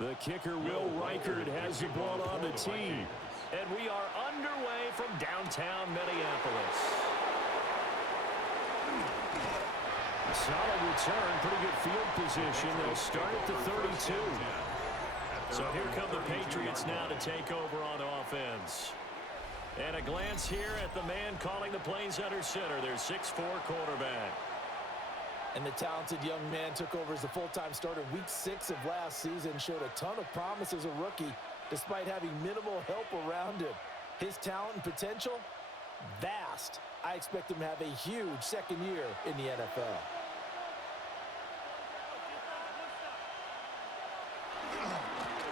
The kicker, Will Reichert, has the ball on the tee. And we are underway from downtown Minneapolis. A solid return, pretty good field position. They'll start at the 32. So here come the Patriots now to take over on offense. And a glance here at the man calling the plays under center, their 6'4" quarterback. And the talented young man took over as the full-time starter week 6 of last season, showed a ton of promise as a rookie, despite having minimal help around him. His talent and potential, vast. I expect him to have a huge second year in the NFL.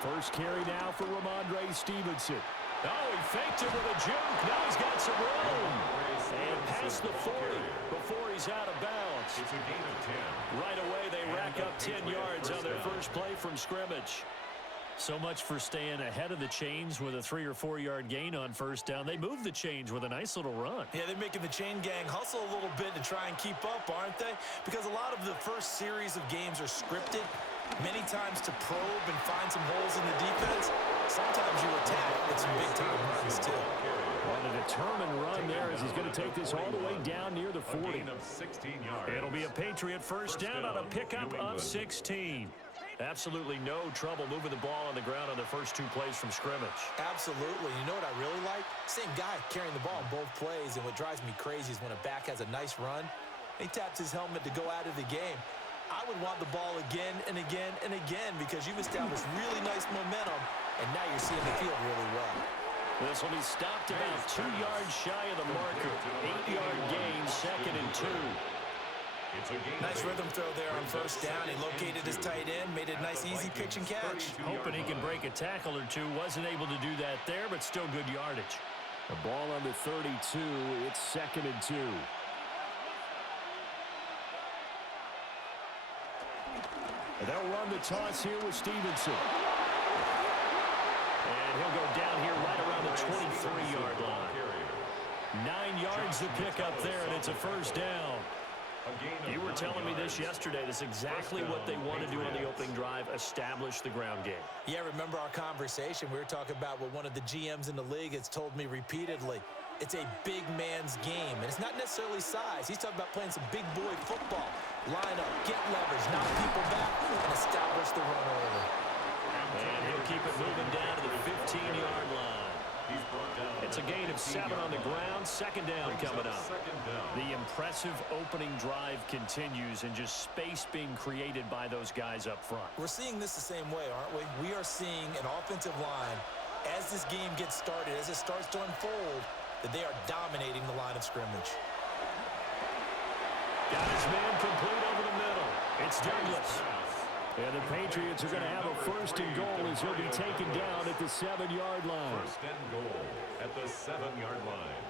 First carry now for Ramondre Stevenson. Oh, he faked it with a juke. Now he's got some room. And past the 40 before he's out of bounds. It's a gain of 10. Right away, they rack up 10 yards on their first play from scrimmage. So much for staying ahead of the chains with a 3 or 4 yard gain on first down. They moved the chains with a nice little run. Yeah, they're making the chain gang hustle a little bit to try and keep up, aren't they? Because a lot of the first series of games are scripted, many times to probe and find some holes in the defense. Sometimes you attack with some big-time runs, too. On a determined run there as he's going to take this all the way down near the 40. A gain of 16 yards. It'll be a Patriot first down on a pickup of 16. Absolutely no trouble moving the ball on the ground on the first 2 plays from scrimmage. Absolutely. You know what I really like? Same guy carrying the ball on both plays, and what drives me crazy is when a back has a nice run, he taps his helmet to go out of the game. I would want the ball again and again and again because you've established really nice momentum, and now you're seeing the field really well. This will be stopped about 2 yards shy of the marker. 8-yard gain, 2nd and 2. It's a gain. Nice rhythm throw there on first down. He located his tight end, made a nice easy pitch and catch. Hoping he can break a tackle or two. Wasn't able to do that there, but still good yardage. The ball on the 32. It's 2nd and 2. They'll run the toss here with Stevenson. And he'll go down here right around the 23-yard line. 9 yards to pick up there, and it's a first down. You were telling me this yesterday. That's exactly what they want to do on the opening drive, establish the ground game. Yeah, remember our conversation? We were talking about what one of the GMs in the league has told me repeatedly. It's a big man's game, and it's not necessarily size. He's talking about playing some big boy football. Line up, get leverage, knock people back, and establish the run early. And he'll keep it moving down to the 15-yard line. It's a gain of 7 on the ground. 2nd down coming up. The impressive opening drive continues, and just space being created by those guys up front. We're seeing this the same way, aren't we? We are seeing an offensive line, as this game gets started, as it starts to unfold, that they are dominating the line of scrimmage. Got his man complete over the middle. It's Douglas. And the Patriots are going to have a 1st and goal as he'll be taken down at the 7-yard line. 1st and goal at the 7-yard line.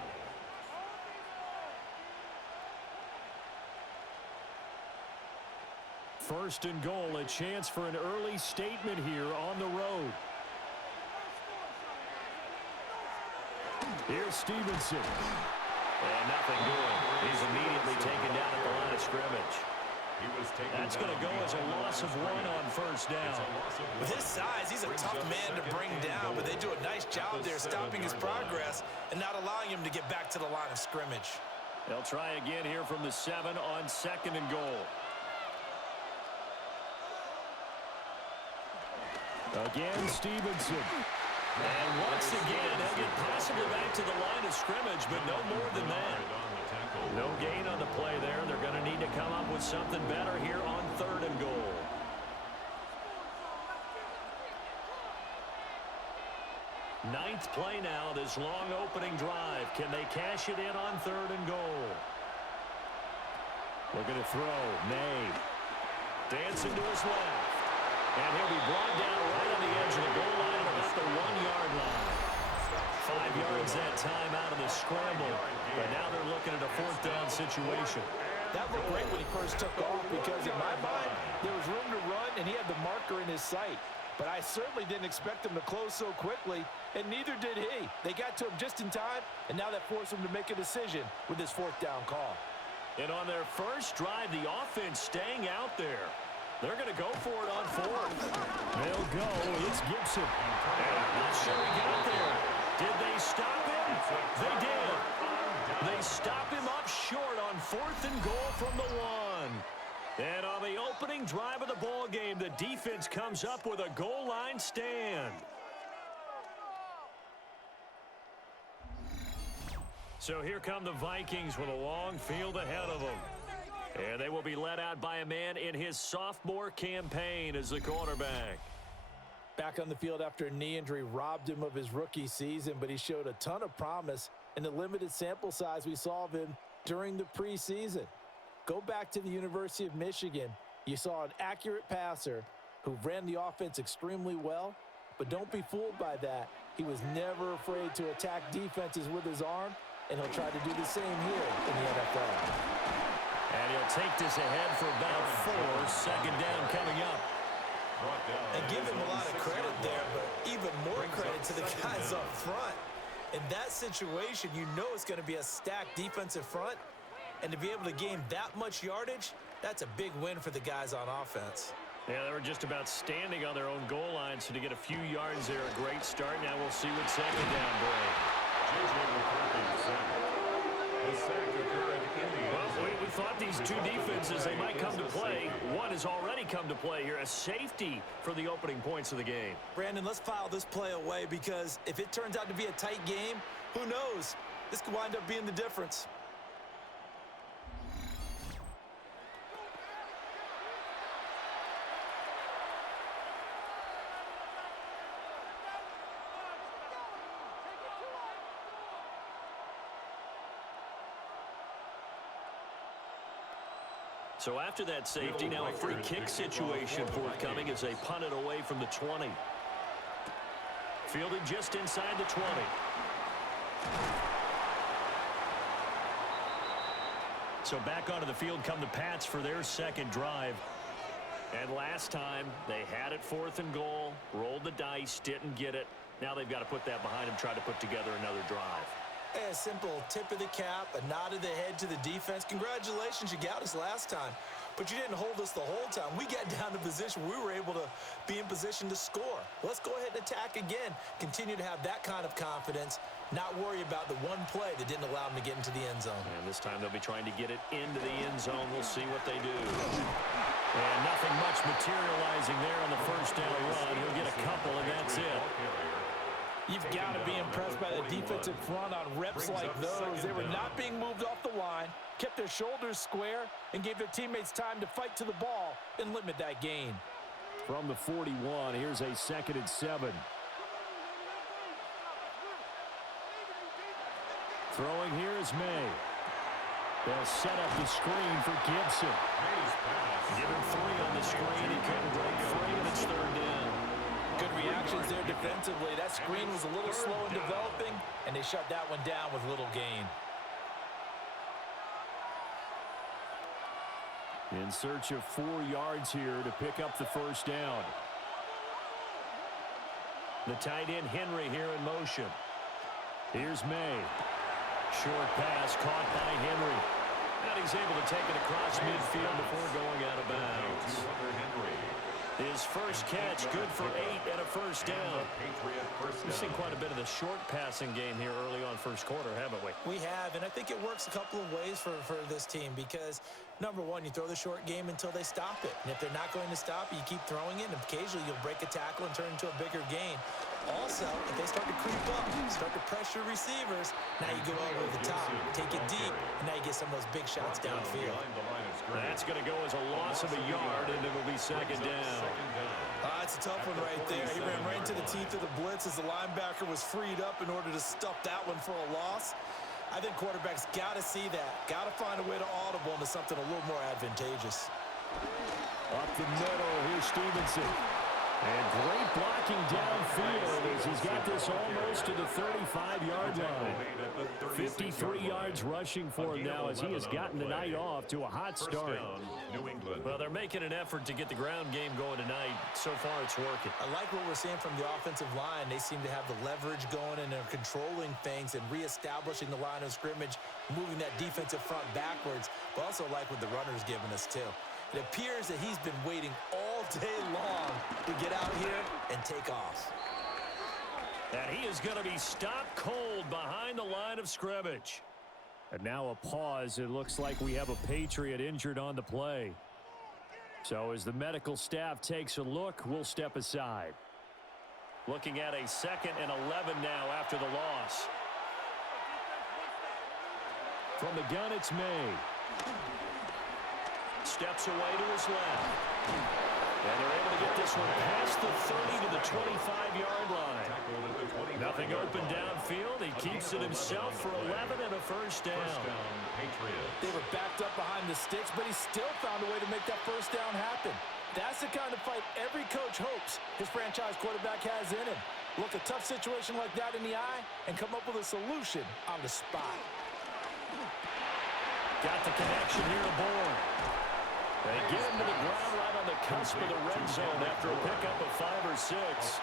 First and goal, a chance for an early statement here on the road. Here's Stevenson. And nothing doing. He's immediately taken down at the line of scrimmage. That's going to go as a loss of 1 on first down. With his size, he's a tough man to bring down, but they do a nice job there stopping his progress and not allowing him to get back to the line of scrimmage. They'll try again here from the 7 on 2nd and goal. Again, Stevenson. And once again, he'll get possibly back to the line of scrimmage, but no more than that. No gain on the play there. They're going to need to come up with something better here on 3rd and goal. Ninth play now, this long opening drive. Can they cash it in on 3rd and goal? Looking to throw. May. Dancing to his left. And he'll be brought down right on the edge of the goal line at about the 1-yard line. 5 yards that time out of the scramble. But now they're looking at a 4th down situation. That looked great when he first took off because in my mind, there was room to run and he had the marker in his sight. But I certainly didn't expect him to close so quickly, and neither did he. They got to him just in time, and now that forced him to make a decision with his 4th down call. And on their first drive, the offense staying out there. They're going to go for it on fourth. They'll go. It's Gibson. And I'm not sure he got there. Did they stop him? They did. They stop him up short on 4th and goal from the 1. And on the opening drive of the ball game, the defense comes up with a goal line stand. So here come the Vikings with a long field ahead of them. And they will be led out by a man in his sophomore campaign as the quarterback. Back on the field after a knee injury robbed him of his rookie season, but he showed a ton of promise in the limited sample size we saw of him during the preseason. Go back to the University of Michigan. You saw an accurate passer who ran the offense extremely well, but don't be fooled by that. He was never afraid to attack defenses with his arm, and he'll try to do the same here in the NFL. And he'll take this ahead for about 4. Second down coming up. And give him a lot of credit there, but even more credit to the guys up front. In that situation, you know it's going to be a stacked defensive front, and to be able to gain that much yardage, that's a big win for the guys on offense. Yeah, they were just about standing on their own goal line, so to get a few yards there, a great start. Now we'll see what second down brings. Well, we thought these two defenses, they might come to play. One has already come to play here, a safety for the opening points of the game. Brandon, let's file this play away because if it turns out to be a tight game, who knows? This could wind up being the difference. So after that safety, now a free kick situation forthcoming as they punt it away from the 20. Fielded just inside the 20. So back onto the field come the Pats for their second drive. And last time, they had it 4th and goal, rolled the dice, didn't get it. Now they've got to put that behind them, try to put together another drive. A simple tip of the cap, a nod of the head to the defense. Congratulations, you got us last time. But you didn't hold us the whole time. We got down to position we were able to be in position to score. Let's go ahead and attack again. Continue to have that kind of confidence. Not worry about the one play that didn't allow them to get into the end zone. And this time they'll be trying to get it into the end zone. We'll see what they do. And nothing much materializing there on the first down run. He'll get a couple, and that's it. You've got to be impressed by the defensive front on reps like those. They were not being moved off the line, kept their shoulders square, and gave their teammates time to fight to the ball and limit that gain. From the 41, here's a 2nd and 7. Throwing here is May. They'll set up the screen for Gibson. Give him 3 on the screen. He couldn't break free, and it's 3rd down. Good reactions there defensively. That screen was a little slow in developing, and they shut that one down with little gain. In search of 4 yards here to pick up the first down. The tight end Henry here in motion. Here's May. Short pass caught by Henry. And he's able to take it across midfield before going out of bounds. His first catch, good for 8 and a first down. We've seen quite a bit of the short passing game here early on first quarter, haven't we? We have, and I think it works a couple of ways for this team because, number one, you throw the short game until they stop it. And if they're not going to stop it, you keep throwing it, and occasionally you'll break a tackle and turn it into a bigger gain. Also, if they start to creep up, start to pressure receivers, now you go over the top, take it deep, and now you get some of those big shots downfield. That's going to go as a loss of a yard, and it'll be 2nd down. That's a tough one right there. He ran right into the teeth of the blitz as the linebacker was freed up in order to stuff that one for a loss. I think quarterbacks got to see that. Got to find a way to audible into something a little more advantageous. Up the middle, here's Stevenson. And great blocking downfield as he's got this almost to the 35-yard line. 53 yards rushing for him now as he has gotten the night off to a hot start. Well, they're making an effort to get the ground game going tonight. So far, it's working. I like what we're seeing from the offensive line. They seem to have the leverage going, and they're controlling things and reestablishing the line of scrimmage, moving that defensive front backwards, but also like what the runner's giving us, too. It appears that he's been waiting all day long to get out here and take off. And he is going to be stopped cold behind the line of scrimmage. And now a pause. It looks like we have a Patriot injured on the play. So as the medical staff takes a look, we'll step aside. Looking at a 2nd and 11 now after the loss. From the gun, it's May. Steps away to his left. And they're able to get this one past the 30 to the 25-yard line. Nothing open downfield. He keeps it himself for 11 and a first down. They were backed up behind the sticks, but he still found a way to make that first down happen. That's the kind of fight every coach hopes his franchise quarterback has in him. Look a tough situation like that in the eye and come up with a solution on the spot. Got the connection here to Bourne. They get him to the ground right on the cusp of the red zone after a pickup of 5 or 6.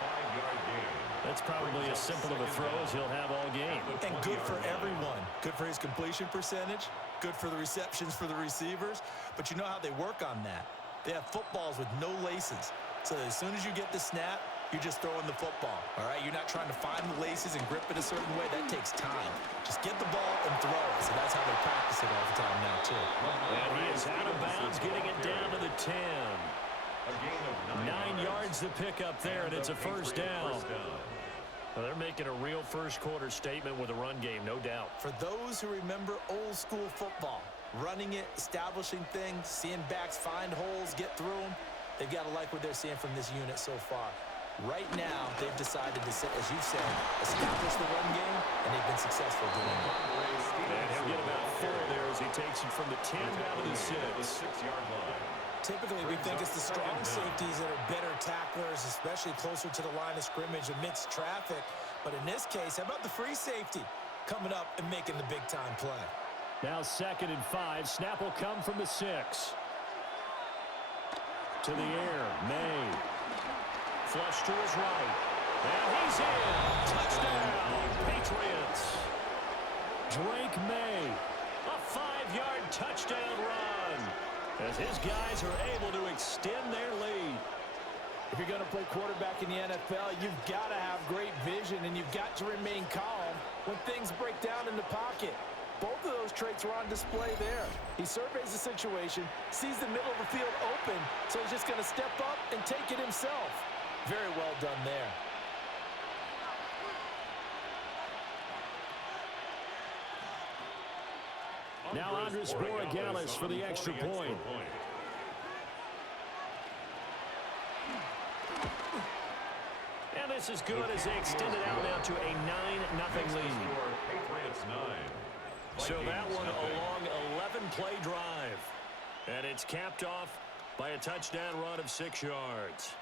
That's probably as simple of a throw as he'll have all game. And good for everyone. Good for his completion percentage. Good for the receptions for the receivers. But you know how they work on that. They have footballs with no laces. So as soon as you get the snap, you're just throwing the football. All right? You're not trying to find the laces and grip it a certain way. That takes time. Just get the ball and throw it. So that's how they practice it all the time now, too. And he is out of bounds, getting it down to the 10. 9 yards to pick up there, and it's a first down. Well, they're making a real first-quarter statement with a run game, no doubt. For those who remember old-school football, running it, establishing things, seeing backs find holes, get through them, they've got to like what they're seeing from this unit so far. Right now, they've decided to, as you've said, establish the run game, and they've been successful doing it. And he'll get about 4 there as he takes it from the 10 down to the 6-yard line. Typically, we think it's the strong safeties that are better tacklers, especially closer to the line of scrimmage amidst traffic. But in this case, how about the free safety coming up and making the big-time play? Now 2nd and 5. Snap will come from the 6. To the air, May. Flush to his right. And he's in. Touchdown, Patriots. Drake May. A 5-yard touchdown run. As his guys are able to extend their lead. If you're going to play quarterback in the NFL, you've got to have great vision, and you've got to remain calm when things break down in the pocket. Both of those traits were on display there. He surveys the situation, sees the middle of the field open, so he's just going to step up and take it himself. Very well done there. Now Andres Borregales for the extra point. And this is good as they extend it out now to a 9-0 lead. So that one a long 11-play drive. And it's capped off by a touchdown run of 6 yards.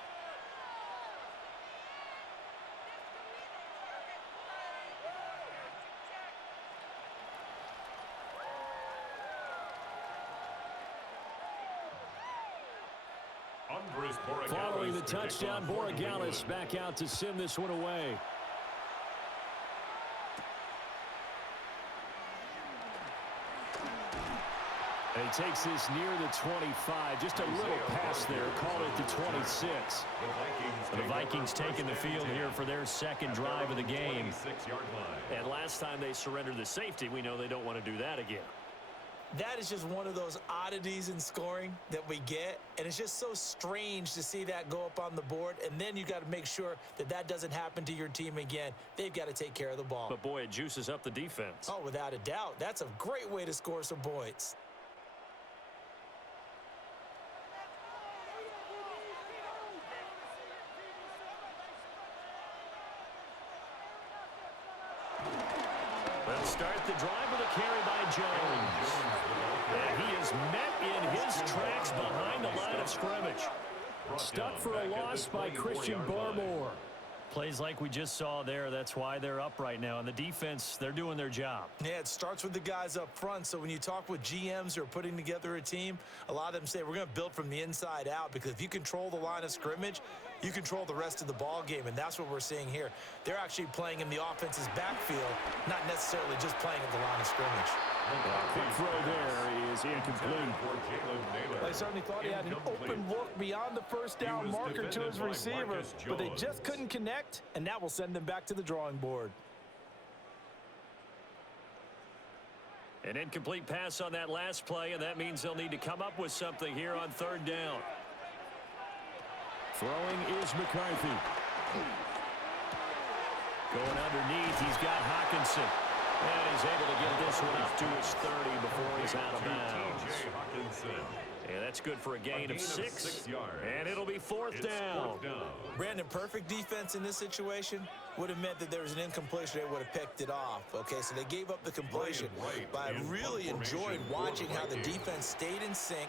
Following the touchdown, Borregales back out to send this one away. And he takes this near the 25. Just a little pass there. Called it the 26. The Vikings taking the field here for their second drive of the game. And last time they surrendered the safety, we know they don't want to do that again. That is just one of those oddities in scoring that we get, and it's just so strange to see that go up on the board, and then you got to make sure that that doesn't happen to your team again. They've got to take care of the ball. But, boy, it juices up the defense. Oh, without a doubt. That's a great way to score some points. Let's start the drive with a carry by Jones. And he is met in his tracks behind the line of scrimmage. Stuck for a loss by Christian Barmore. Plays like we just saw there. That's why they're up right now. And the defense, they're doing their job. Yeah, it starts with the guys up front. So when you talk with GMs who are putting together a team, a lot of them say we're going to build from the inside out, because if you control the line of scrimmage, you control the rest of the ball game, and that's what we're seeing here. They're actually playing in the offense's backfield, not necessarily just playing at the line of scrimmage. Quick throw there is incomplete. I certainly thought he had an open look beyond the first down marker to his receiver, but they just couldn't connect, and that will send them back to the drawing board. An incomplete pass on that last play, and that means they'll need to come up with something here on third down. Throwing is McCarthy. Going underneath, he's got Hockenson. And he's able to get this one up to his 30 before he's out of bounds. And that's good for a gain of 6. And it'll be fourth down. Brandon, perfect defense in this situation would have meant that there was an incompletion. They would have picked it off. Okay, so they gave up the completion. But I really enjoyed watching how the defense stayed in sync,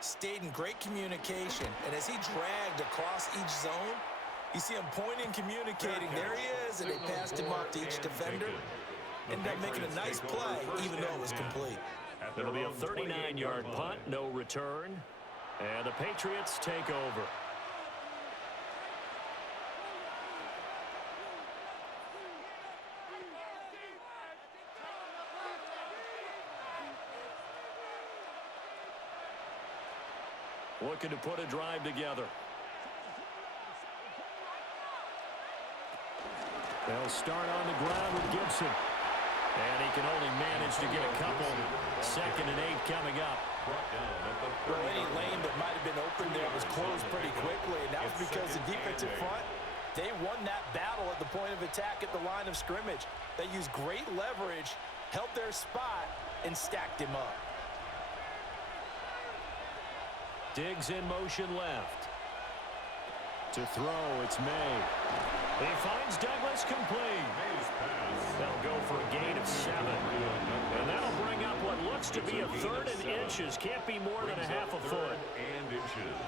stayed in great communication. And as he dragged across each zone, you see him pointing, communicating. There he is, and they passed him off to each defender. Ended up making a nice play, even though it was complete. It'll be a 39-yard punt, no return. And the Patriots take over. Looking to put a drive together. They'll start on the ground with Gibson. And he can only manage to get a couple. 2nd and 8 coming up. Well, any lane that might have been open there was closed pretty quickly, and that was because the defensive front, they won that battle at the point of attack at the line of scrimmage. They used great leverage, held their spot, and stacked him up. Diggs in motion left. To throw, it's May. He finds Douglas complete. They'll go for a gain of 7. And that'll bring up what looks to be a 3rd and inches. Can't be more than a half a foot. And inches.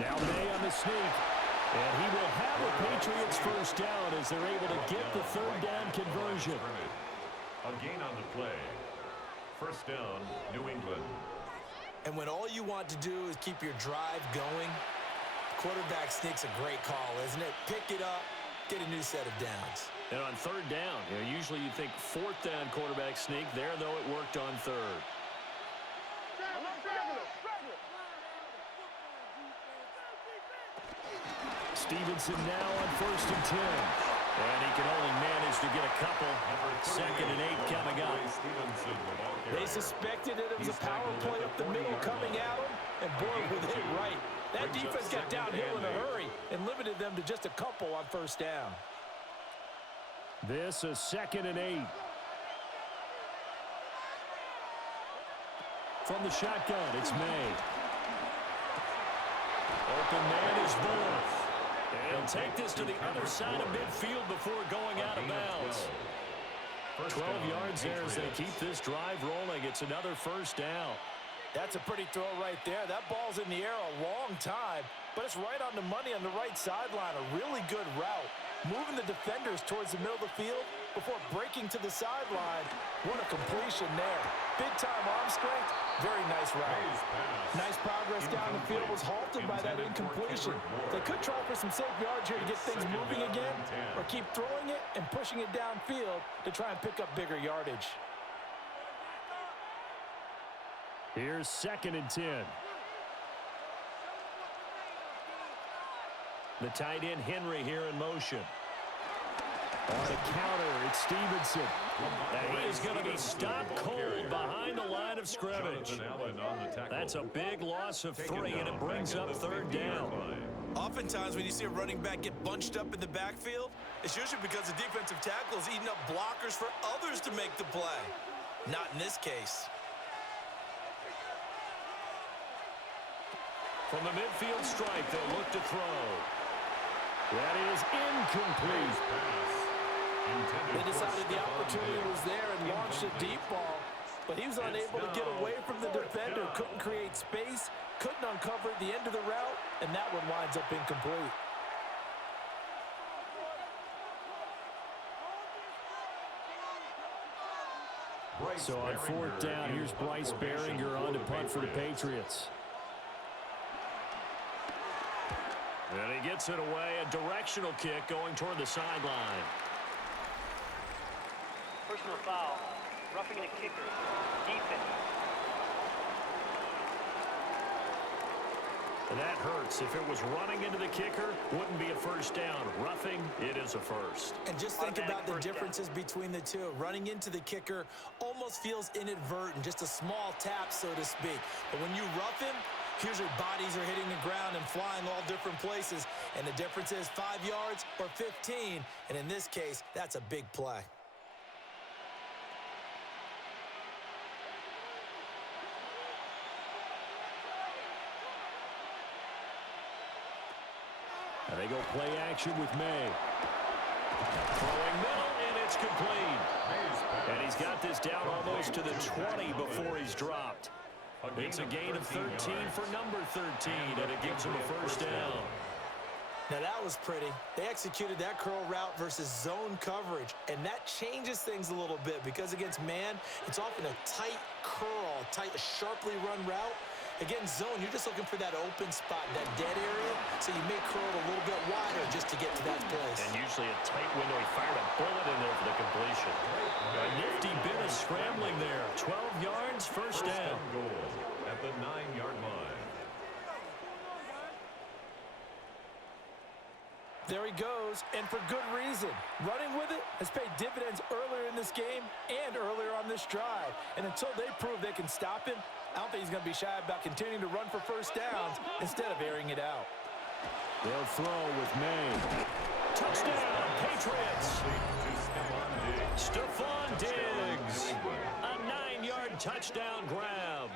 Now May on the sneak. And he will have a Patriots first down as they're able to get the 3rd down conversion. A gain on the play. First down, New England. And when all you want to do is keep your drive going, quarterback sneak's a great call, isn't it? Pick it up, get a new set of downs. And on 3rd down, usually you think 4th down quarterback sneak. There, though, it worked on 3rd. Stevenson now on 1st and 10. And he can only manage to get a couple. 2nd and 8 coming up. They suspected that it was a power play up the middle coming at them, and boy, were they right. That defense got downhill in a hurry and limited them to just a couple on 1st down. This is 2nd and 8. From the shotgun, it's May. Open man is Bull. They'll take this to the other side of midfield before going out of bounds. 12 yards there as they keep this drive rolling. It's another first down. That's a pretty throw right there. That ball's in the air a long time, but it's right on the money on the right sideline. A really good route. Moving the defenders towards the middle of the field before breaking to the sideline. What a completion there. Big-time arm strength. Very nice route. Nice progress down the field was halted by that incompletion. They could try for some safe yards here to get things moving again, or keep throwing it and pushing it downfield to try and pick up bigger yardage. Here's 2nd and 10. The tight end Henry here in motion. On the counter, it's Stevenson. And he is going to be stopped cold behind the line of scrimmage. That's a big loss of 3, and it brings up 3rd down. Oftentimes when you see a running back get bunched up in the backfield, it's usually because the defensive tackle is eating up blockers for others to make the play. Not in this case. From the midfield stripe, they'll look to throw. That is incomplete. They decided the opportunity was there and launched a deep ball, but he was unable to get away from the defender, couldn't create space, couldn't uncover at the end of the route, and that one winds up incomplete. So on fourth down, here's Bryce Behringer on to punt for the Patriots. And he gets it away, a directional kick going toward the sideline. Personal foul, roughing the kicker, defense. And that hurts. If it was running into the kicker, wouldn't be a first down. Roughing, it is a first. And just think about the differences between the two. Running into the kicker almost feels inadvertent, just a small tap, so to speak. But when you rough him, here's your bodies are hitting the ground and flying all different places. And the difference is 5 yards or 15. And in this case, that's a big play. And they go play action with May. Throwing middle, and it's complete. And he's got this down almost to the 20 before he's dropped. It's a gain of 13 for number 13, and it gives him a first down. Now that was pretty. They executed that curl route versus zone coverage, and that changes things a little bit because against man, it's often a tight curl, a sharply run route. Against zone, you're just looking for that open spot, that dead area, so you may curl a little bit wider just to get to that place. And usually a tight window. He fired a bullet in there for the completion. A nifty bit of scrambling there. 12 yards, first down. Goal at the 9-yard line. There he goes, and for good reason. Running with it has paid dividends earlier in this game and earlier on this drive. And until they prove they can stop him, I don't think he's going to be shy about continuing to run for first downs instead of airing it out. They'll throw with May. Touchdown, Patriots. Stephon Diggs. A 9-yard touchdown grab.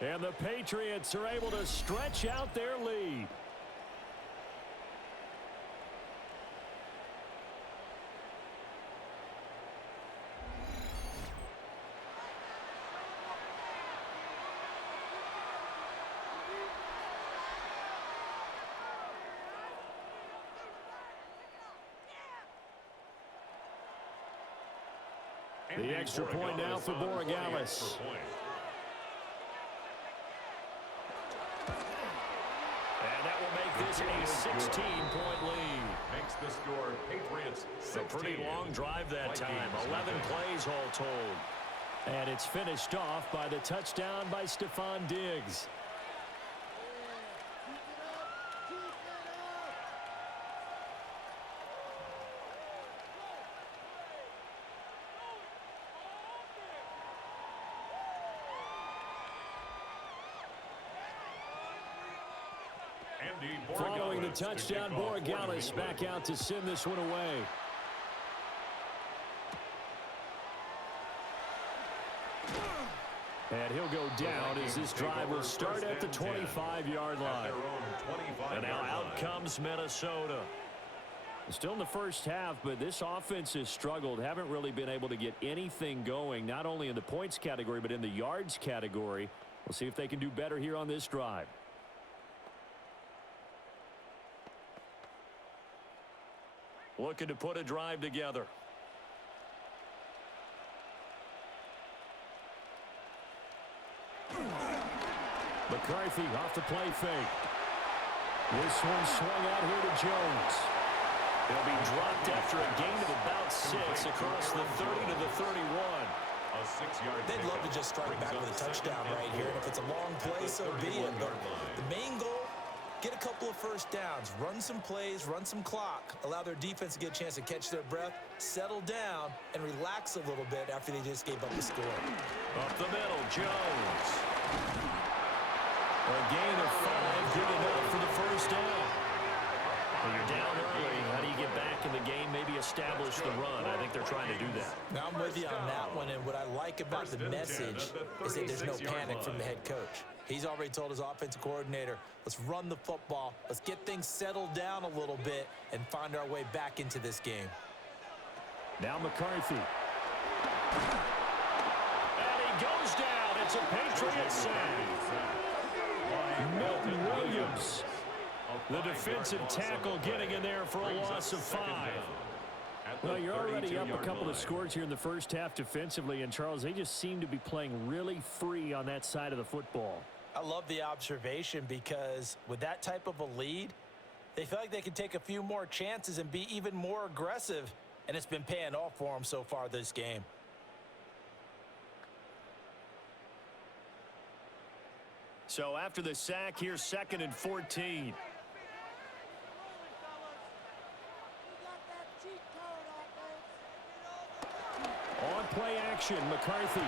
And the Patriots are able to stretch out their lead. The extra point now for Borregales. And that will make this a 16-point lead. Makes the score Patriots 16. A pretty long drive that time. 11 plays all told. And it's finished off by the touchdown by Stephon Diggs. Following the touchdown, Borregales back out to send this one away. And he'll go down as this drive will start at the 25-yard line. And now out comes Minnesota. Still in the first half, but this offense has struggled. Haven't really been able to get anything going, not only in the points category, but in the yards category. We'll see if they can do better here on this drive. Looking to put a drive together. McCarthy off the play fake. This one swung out here to Jones. He'll be dropped after a gain of about 6 across the 30 to the 31. They'd love to just strike back with a touchdown right here. And if it's a long play, so be it. But the main goal, get a couple of first downs, run some plays, run some clock, allow their defense to get a chance to catch their breath, settle down, and relax a little bit after they just gave up the score. Up the middle, Jones. A gain of 5, good enough for the first down. When you're down early, how do you get back in the game, maybe establish the run? I think they're trying to do that. Now I'm with you on that one, and what I like about the message is that there's no panic from the head coach. He's already told his offensive coordinator, let's run the football, let's get things settled down a little bit, and find our way back into this game. Now McCarthy. And he goes down. It's a Patriots save. Milton Williams, the defensive tackle, getting in there for a loss of 5. at the Well, you're already up a 32-yard couple line. of scores here in the first half defensively, and Charles, they just seem to be playing really free on that side of the football. I love the observation because with that type of a lead, they feel like they can take a few more chances and be even more aggressive, and it's been paying off for them so far this game. So after the sack, here's 2nd and 14. On play action, McCarthy.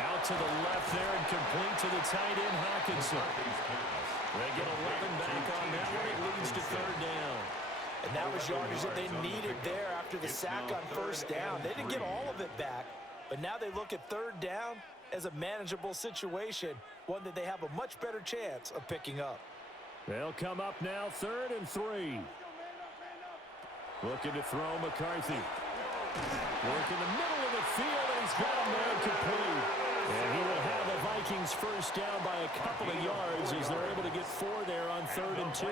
Out to the left there and complete to the tight end, Hawkinson. They get 11 back on that one. It leads to 3rd down. And that was yardage that they needed there after the sack on 1st down. They didn't get all of it back, but now they look at 3rd down as a manageable situation, one that they have a much better chance of picking up. They'll come up now, 3rd and 3. Looking to throw McCarthy. Work in the middle of the field, and he's got a man complete. And he will have the Vikings first down by a couple of yards as they're able to get 4 there on 3rd and 2.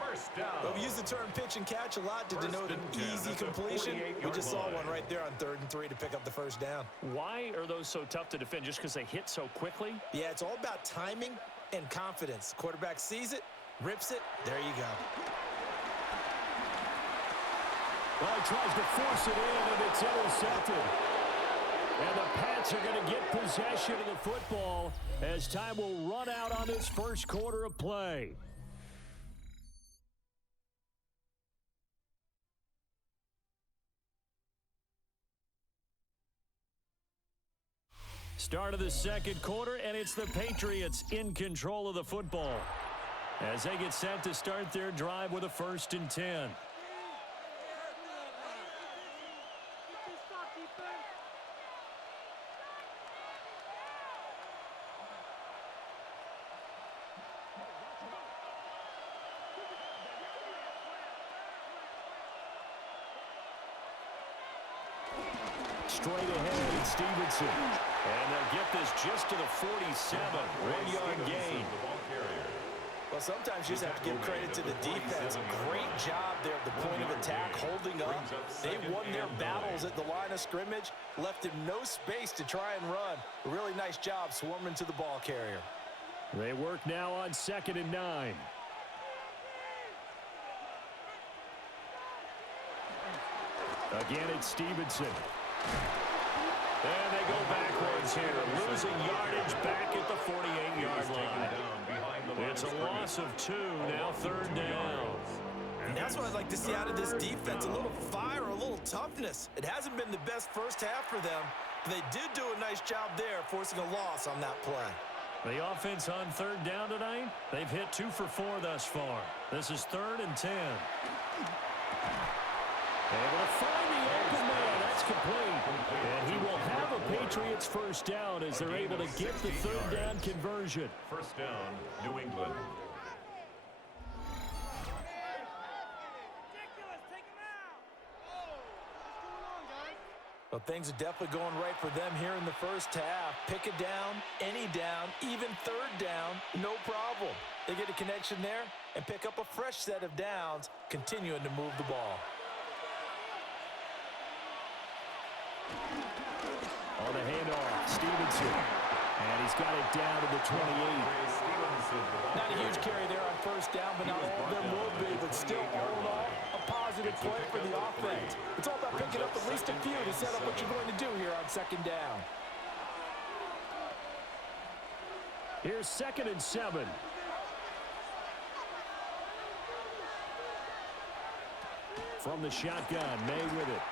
First down. Well, we use the term pitch and catch a lot to denote an easy completion. We just saw one right there on 3rd and 3 to pick up the first down. Why are those so tough to defend? Just because they hit so quickly? Yeah, it's all about timing and confidence. Quarterback sees it, rips it, there you go. Well, he tries to force it in, and it's intercepted. And the Pats are going to get possession of the football as time will run out on this first quarter of play. Start of the second quarter, and it's the Patriots in control of the football as they get set to start their drive with a 1st and 10. Straight ahead, it's Stevenson. And they'll get this just to the 47. 1-yard gain. Well, sometimes you just have to give credit to the defense. Great job there at the point of attack, holding up. They won their battles at the line of scrimmage, left him no space to try and run. A really nice job swarming to the ball carrier. They work now on 2nd and 9. Again, it's Stevenson. And they go backwards here, losing yardage back at the 48-yard line. It's a loss of 2, now 3rd down. And that's what I'd like to see out of this defense, a little fire, a little toughness. It hasn't been the best first half for them, but they did do a nice job there, forcing a loss on that play. The offense on 3rd down tonight, they've hit 2 for 4 thus far. This is 3rd and 10. Able to find the open man. That's complete. And he will have a Patriots first down as they're able to get the 3rd down conversion. First down, New England. Well, things are definitely going right for them here in the first half. Pick a down, any down, even 3rd down, no problem. They get a connection there and pick up a fresh set of downs, continuing to move the ball. On the handoff, Stevenson. And he's got it down to the 28. Not a huge carry there on 1st down, but not all of them will be. But still, all in all, a positive play for the offense. It's all about picking up at least a few to set up what you're going to do here on 2nd down. Here's 2nd and 7. From the shotgun, May with it.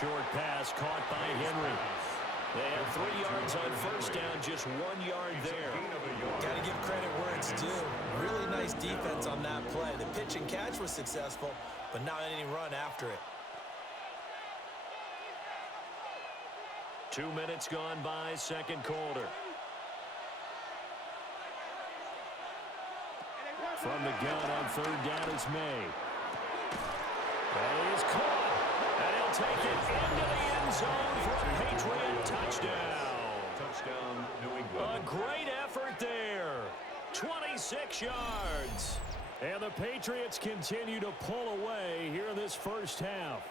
Short pass caught by Henry. They have 3 yards on 1st down, just 1 yard there. Got to give credit where it's due. Really nice defense on that play. The pitch and catch was successful, but not any run after it. 2 minutes gone by, second quarter. From the gun on 3rd down is May. And he is caught. And he'll take it into the end zone for a Patriot touchdown. Touchdown, New England. A great effort there. 26 yards. And the Patriots continue to pull away here in this first half.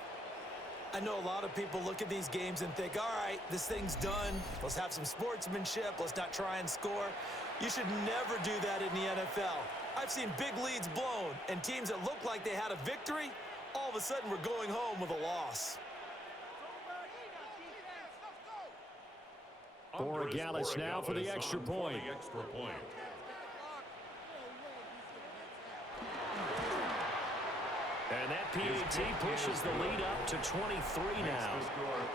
I know a lot of people look at these games and think, all right, this thing's done. Let's have some sportsmanship. Let's not try and score. You should never do that in the NFL. I've seen big leads blown, and teams that looked like they had a victory, all of a sudden were going home with a loss. Borregales now for the extra point. And that PAT pushes the lead up to 23 now.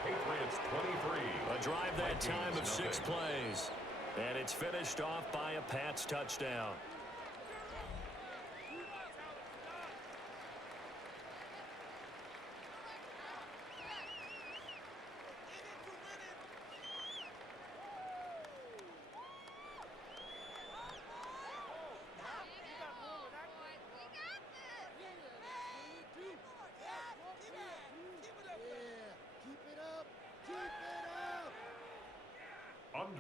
Patriots 23. A drive that time of 6 plays. And it's finished off by a Pats touchdown.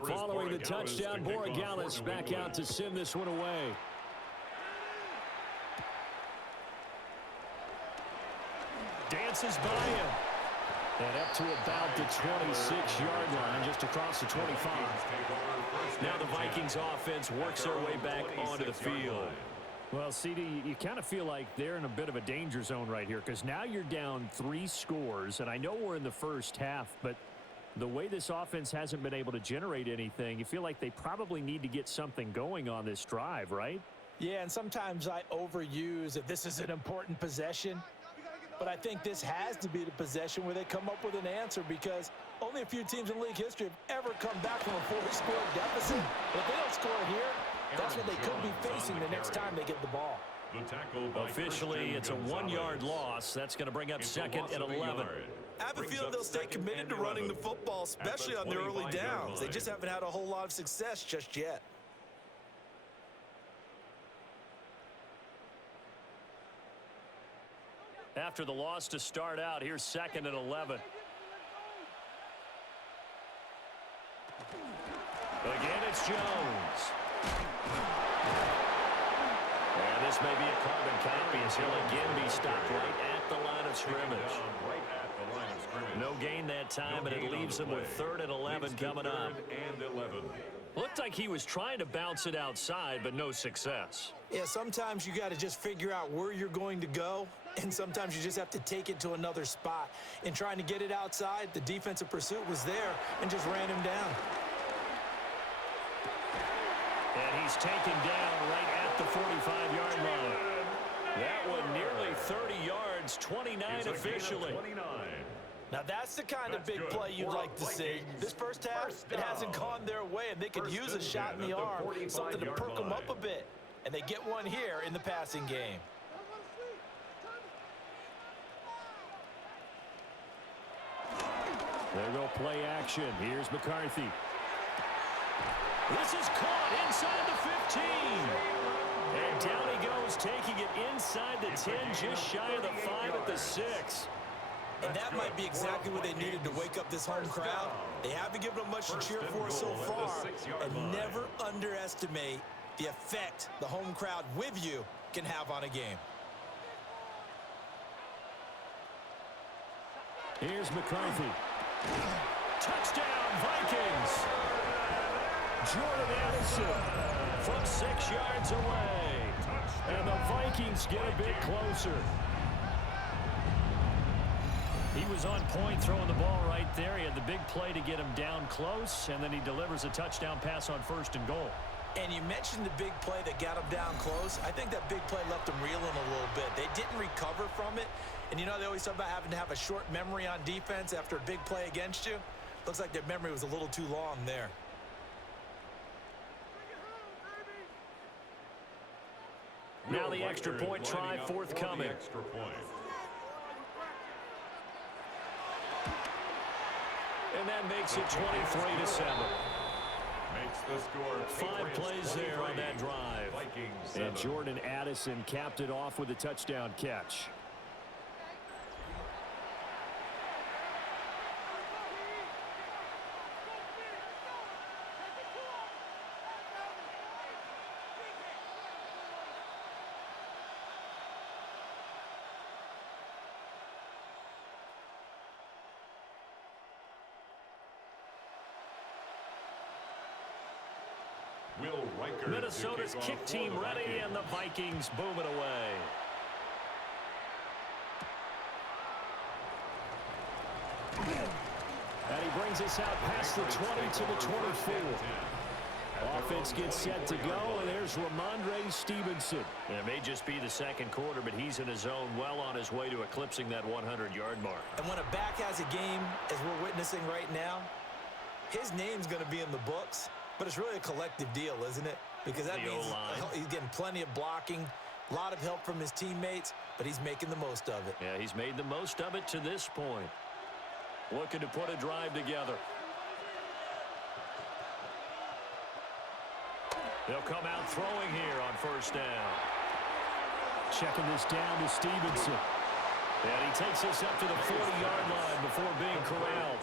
Following the touchdown, Borregales back out to send this one away. Dances by him. And up to about the 26-yard line, just across the 25. Now the Vikings offense works their way back onto the field. Well, CD, you kind of feel like they're in a bit of a danger zone right here because now you're down 3 scores, and I know we're in the first half, but the way this offense hasn't been able to generate anything, you feel like they probably need to get something going on this drive, right? Yeah, and sometimes I overuse that this is an important possession, but I think this has to be the possession where they come up with an answer because only a few teams in league history have ever come back from a 4-score deficit. But if they don't score here, that's what they could be facing the next time they get the ball. Officially, it's a 1-yard loss. That's going to bring up second and 11. I have a feeling they'll stay committed to running the football, especially on their early downs. They just haven't had a whole lot of success just yet. After the loss to start out, here's second and 11. Again, it's Jones. And this may be a carbon copy as he'll again be stopped right at the line of scrimmage. No gain that time, and it leaves him with 3rd and 11 coming up. Looked like he was trying to bounce it outside, but no success. Yeah, sometimes you got to just figure out where you're going to go, and sometimes you just have to take it to another spot. In trying to get it outside, the defensive pursuit was there and just ran him down. And he's taken down right at the 45-yard line. That one nearly 30 yards, 29 officially. Now that's the kind of big play you'd like to see. This first half, it hasn't gone their way, and they could use a shot in the arm, something to perk them up a bit. And they get one here in the passing game. There go play action. Here's McCarthy. This is caught inside the 15. And down he goes, taking it inside the 10, just shy of the 5 at the 6. And that might be exactly what they needed to wake up this home crowd. They haven't given them much to cheer for so far. And never underestimate the effect the home crowd with you can have on a game. Here's McCarthy. Touchdown, Vikings. Jordan Addison from 6 yards away. And the Vikings get a bit closer. He was on point throwing the ball right there. He had the big play to get him down close, and then he delivers a touchdown pass on 1st and goal. And you mentioned the big play that got him down close. I think that big play left him reeling a little bit. They didn't recover from it. And you know, they always talk about having to have a short memory on defense after a big play against you. Looks like their memory was a little too long there. Now the extra point try forthcoming. And that makes it 23-7. Makes the score 5 plays there on that drive. And Jordan Addison capped it off with a touchdown catch. Minnesota's kick team ready, and the Vikings boom it away. And he brings us out past the 20 to the 24. Offense gets set to go, and there's Ramondre Stevenson. And it may just be the second quarter, but he's in his zone, well on his way to eclipsing that 100-yard mark. And when a back has a game, as we're witnessing right now, his name's going to be in the books, but it's really a collective deal, isn't it? Because that means he's getting plenty of blocking, a lot of help from his teammates, but he's making the most of it. Yeah, he's made the most of it to this point. Looking to put a drive together. They'll come out throwing here on first down. Checking this down to Stevenson. And he takes us up to the 40-yard line before being corralled.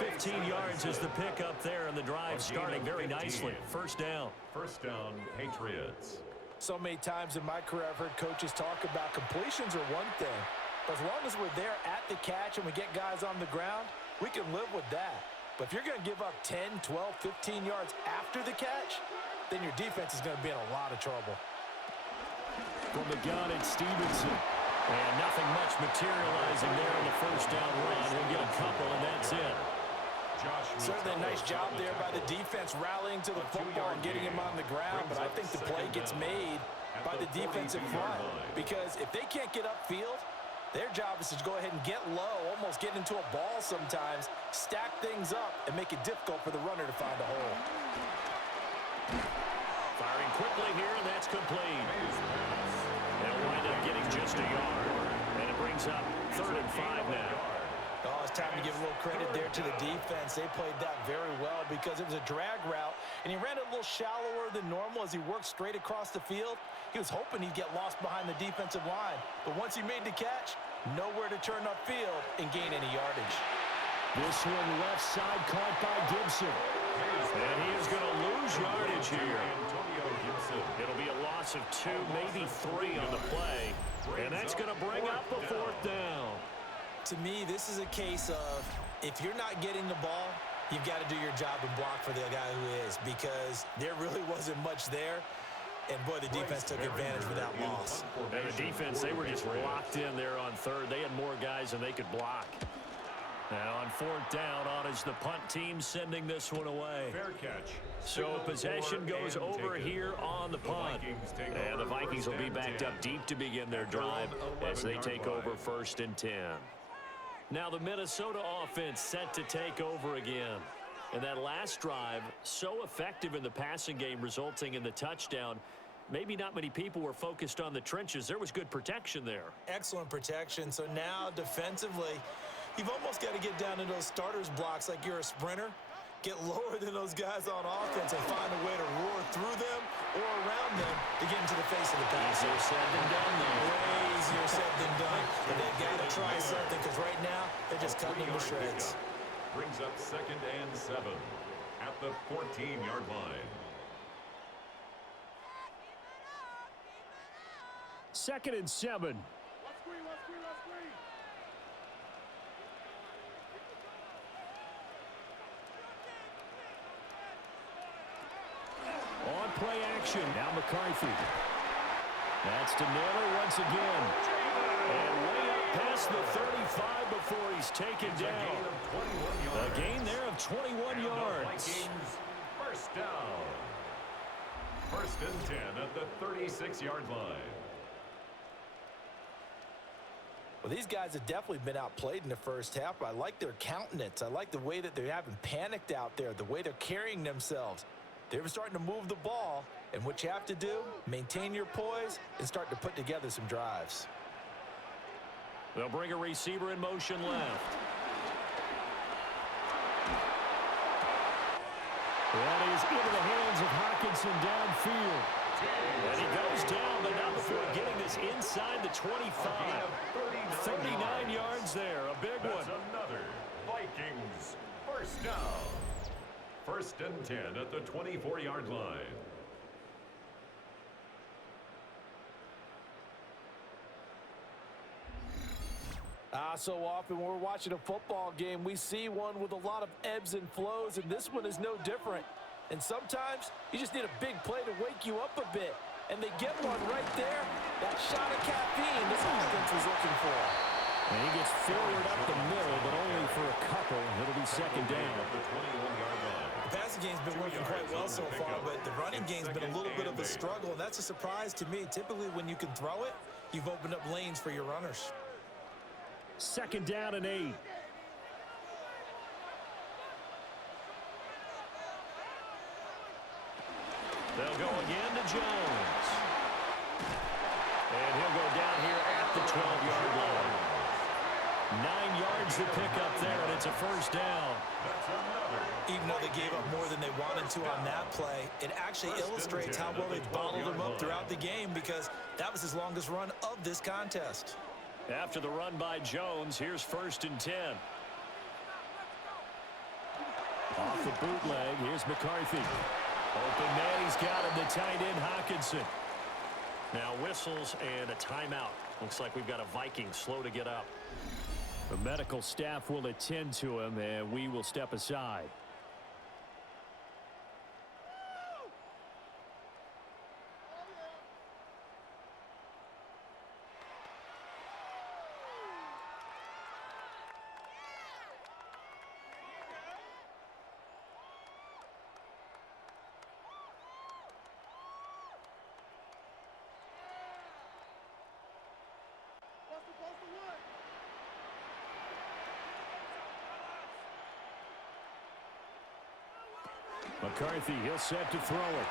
15 yards is the pickup there, and the drive starting very nicely. First down. First down, Patriots. So many times in my career, I've heard coaches talk about completions are one thing. But as long as we're there at the catch and we get guys on the ground, we can live with that. But if you're going to give up 10, 12, 15 yards after the catch, then your defense is going to be in a lot of trouble. From the gun, it's Stevenson. And nothing much materializing there on the first down run. He'll get a couple, and that's it. Certainly a nice job there by the defense rallying to the football and getting him on the ground, but I think the play gets made by the defensive front because if they can't get upfield, their job is to go ahead and get low, almost get into a ball sometimes, stack things up, and make it difficult for the runner to find a hole. Firing quickly here, and that's complete. They'll wind up getting just a yard, and it brings up 3rd and 5 now. Oh, it's time to give a little credit there to the defense. They played that very well because it was a drag route, and he ran it a little shallower than normal as he worked straight across the field. He was hoping he'd get lost behind the defensive line, but once he made the catch, nowhere to turn upfield and gain any yardage. This one left side caught by Gibson. And he is going to lose yardage here. It'll be a loss of 2, maybe 3 on the play, and that's going to bring up a 4th down. To me, this is a case of if you're not getting the ball, you've got to do your job and block for the guy who is because there really wasn't much there. And, boy, the defense took advantage with that loss. And the defense, they were just locked in there on 3rd. They had more guys than they could block. Now on 4th down, on is the punt team sending this one away. Fair catch. So possession goes over here on the punt. And the Vikings will be backed up deep to begin their drive as they take over 1st and 10. Now the Minnesota offense set to take over again. And that last drive, so effective in the passing game, resulting in the touchdown. Maybe not many people were focused on the trenches. There was good protection there. Excellent protection. So now defensively, you've almost got to get down to those starters blocks like you're a sprinter. Get lower than those guys on offense and find a way to roar through them or around them to get into the face of the pass. Easier said than done, though. Way easier said than done. But they've got to try something because right now they're just cutting them to shreds. Brings up 2nd and 7 at the 14-yard line. 2nd and 7. On play action. Now McCarthy. That's to Miller once again. And way up past the 35 before he's taken down. A gain there of 21 yards. First down. 1st and 10 at the 36-yard line. Well, these guys have definitely been outplayed in the first half. I like their countenance. I like the way that they haven't panicked out there, the way they're carrying themselves. They're starting to move the ball, and what you have to do, maintain your poise and start to put together some drives. They'll bring a receiver in motion left. That is into the hands of Hockenson downfield. And he goes down, but not before getting this inside the 25. 39 yards there, a big one. That's another Vikings first down. 1st and 10 at the 24-yard line. So often when we're watching a football game, we see one with a lot of ebbs and flows, and this one is no different. And sometimes you just need a big play to wake you up a bit. And they get one right there. That shot of caffeine this offense was looking for. And he gets forward up the middle, but only for a couple. It'll be second down. The passing game's been working quite well so far, but the running game's been a little bit of a struggle, and that's a surprise to me. Typically, when you can throw it, you've opened up lanes for your runners. Second down and 8. They'll go again to Jones. And he'll go down here at the 12-yard line. 9 yards to pick up there, and it's a first down. Even though they gave up more than they wanted to on that play, it actually illustrates how well they bottled them up throughout the game, because that was his longest run of this contest. After the run by Jones, here's first and 10. Off the bootleg, here's McCarthy. Open man, he's got him, the tight end Hockenson. Now whistles and a timeout. Looks like we've got a Viking slow to get up. The medical staff will attend to him, and we will step aside. McCarthy, he'll set to throw it.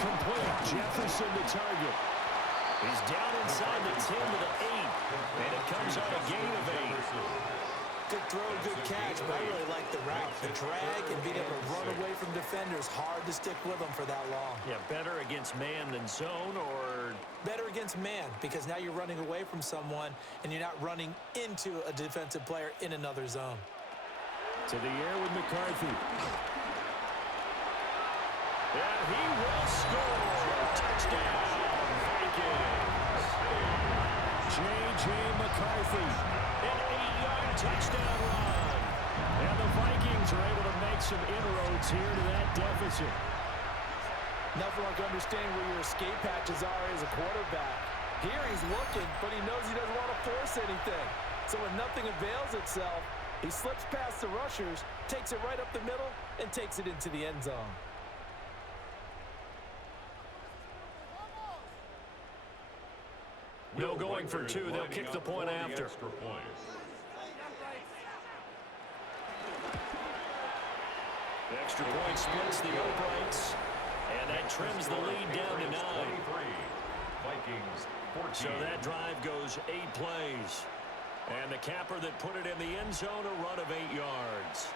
Complete. Jefferson the target. He's down inside the 10 to the 8. And it comes on a gain of 8. Good throw, good catch, but I really like the route. The drag and being able to run away from defenders, hard to stick with them for that long. Yeah, better against man than zone, or? Better against man, because now you're running away from someone and you're not running into a defensive player in another zone. To the air with McCarthy. And he will score. Touchdown, Vikings. J.J. McCarthy, an 8-yard touchdown run. And the Vikings are able to make some inroads here to that deficit. Nothing like understanding where your escape hatches are as a quarterback. Here he's looking, but he knows he doesn't want to force anything. So when nothing avails itself, he slips past the rushers, takes it right up the middle, and takes it into the end zone. No going for two. They'll kick the point after. The extra point splits the uprights, and that trims the lead down to 9. Vikings 14. So that drive goes 8 plays. And the capper that put it in the end zone, a run of 8 yards.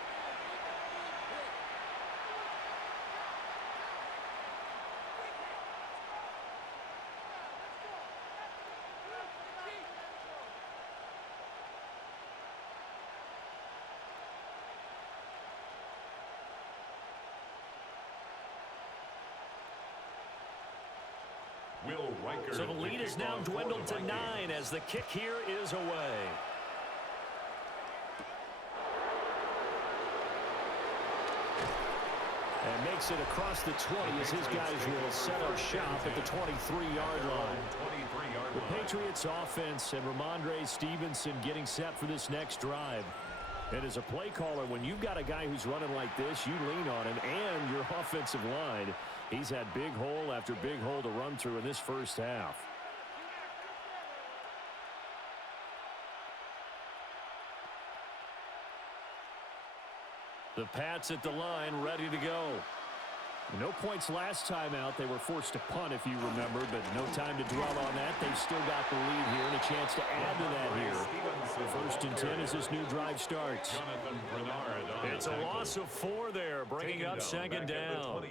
So the lead is now dwindled to 9 as the kick here is away. And makes it across the 20 as his guys will set up shop at the 23-yard line. The Patriots offense and Ramondre Stevenson getting set for this next drive. And as a play caller, when you've got a guy who's running like this, you lean on him and your offensive line. He's had big hole after big hole to run through in this first half. The Pats at the line, ready to go. No points last time out. They were forced to punt, if you remember, but no time to dwell on that. They've still got the lead here and a chance to add to that here. First and 10 as this new drive starts. It's a loss of 4 there, bringing up second down.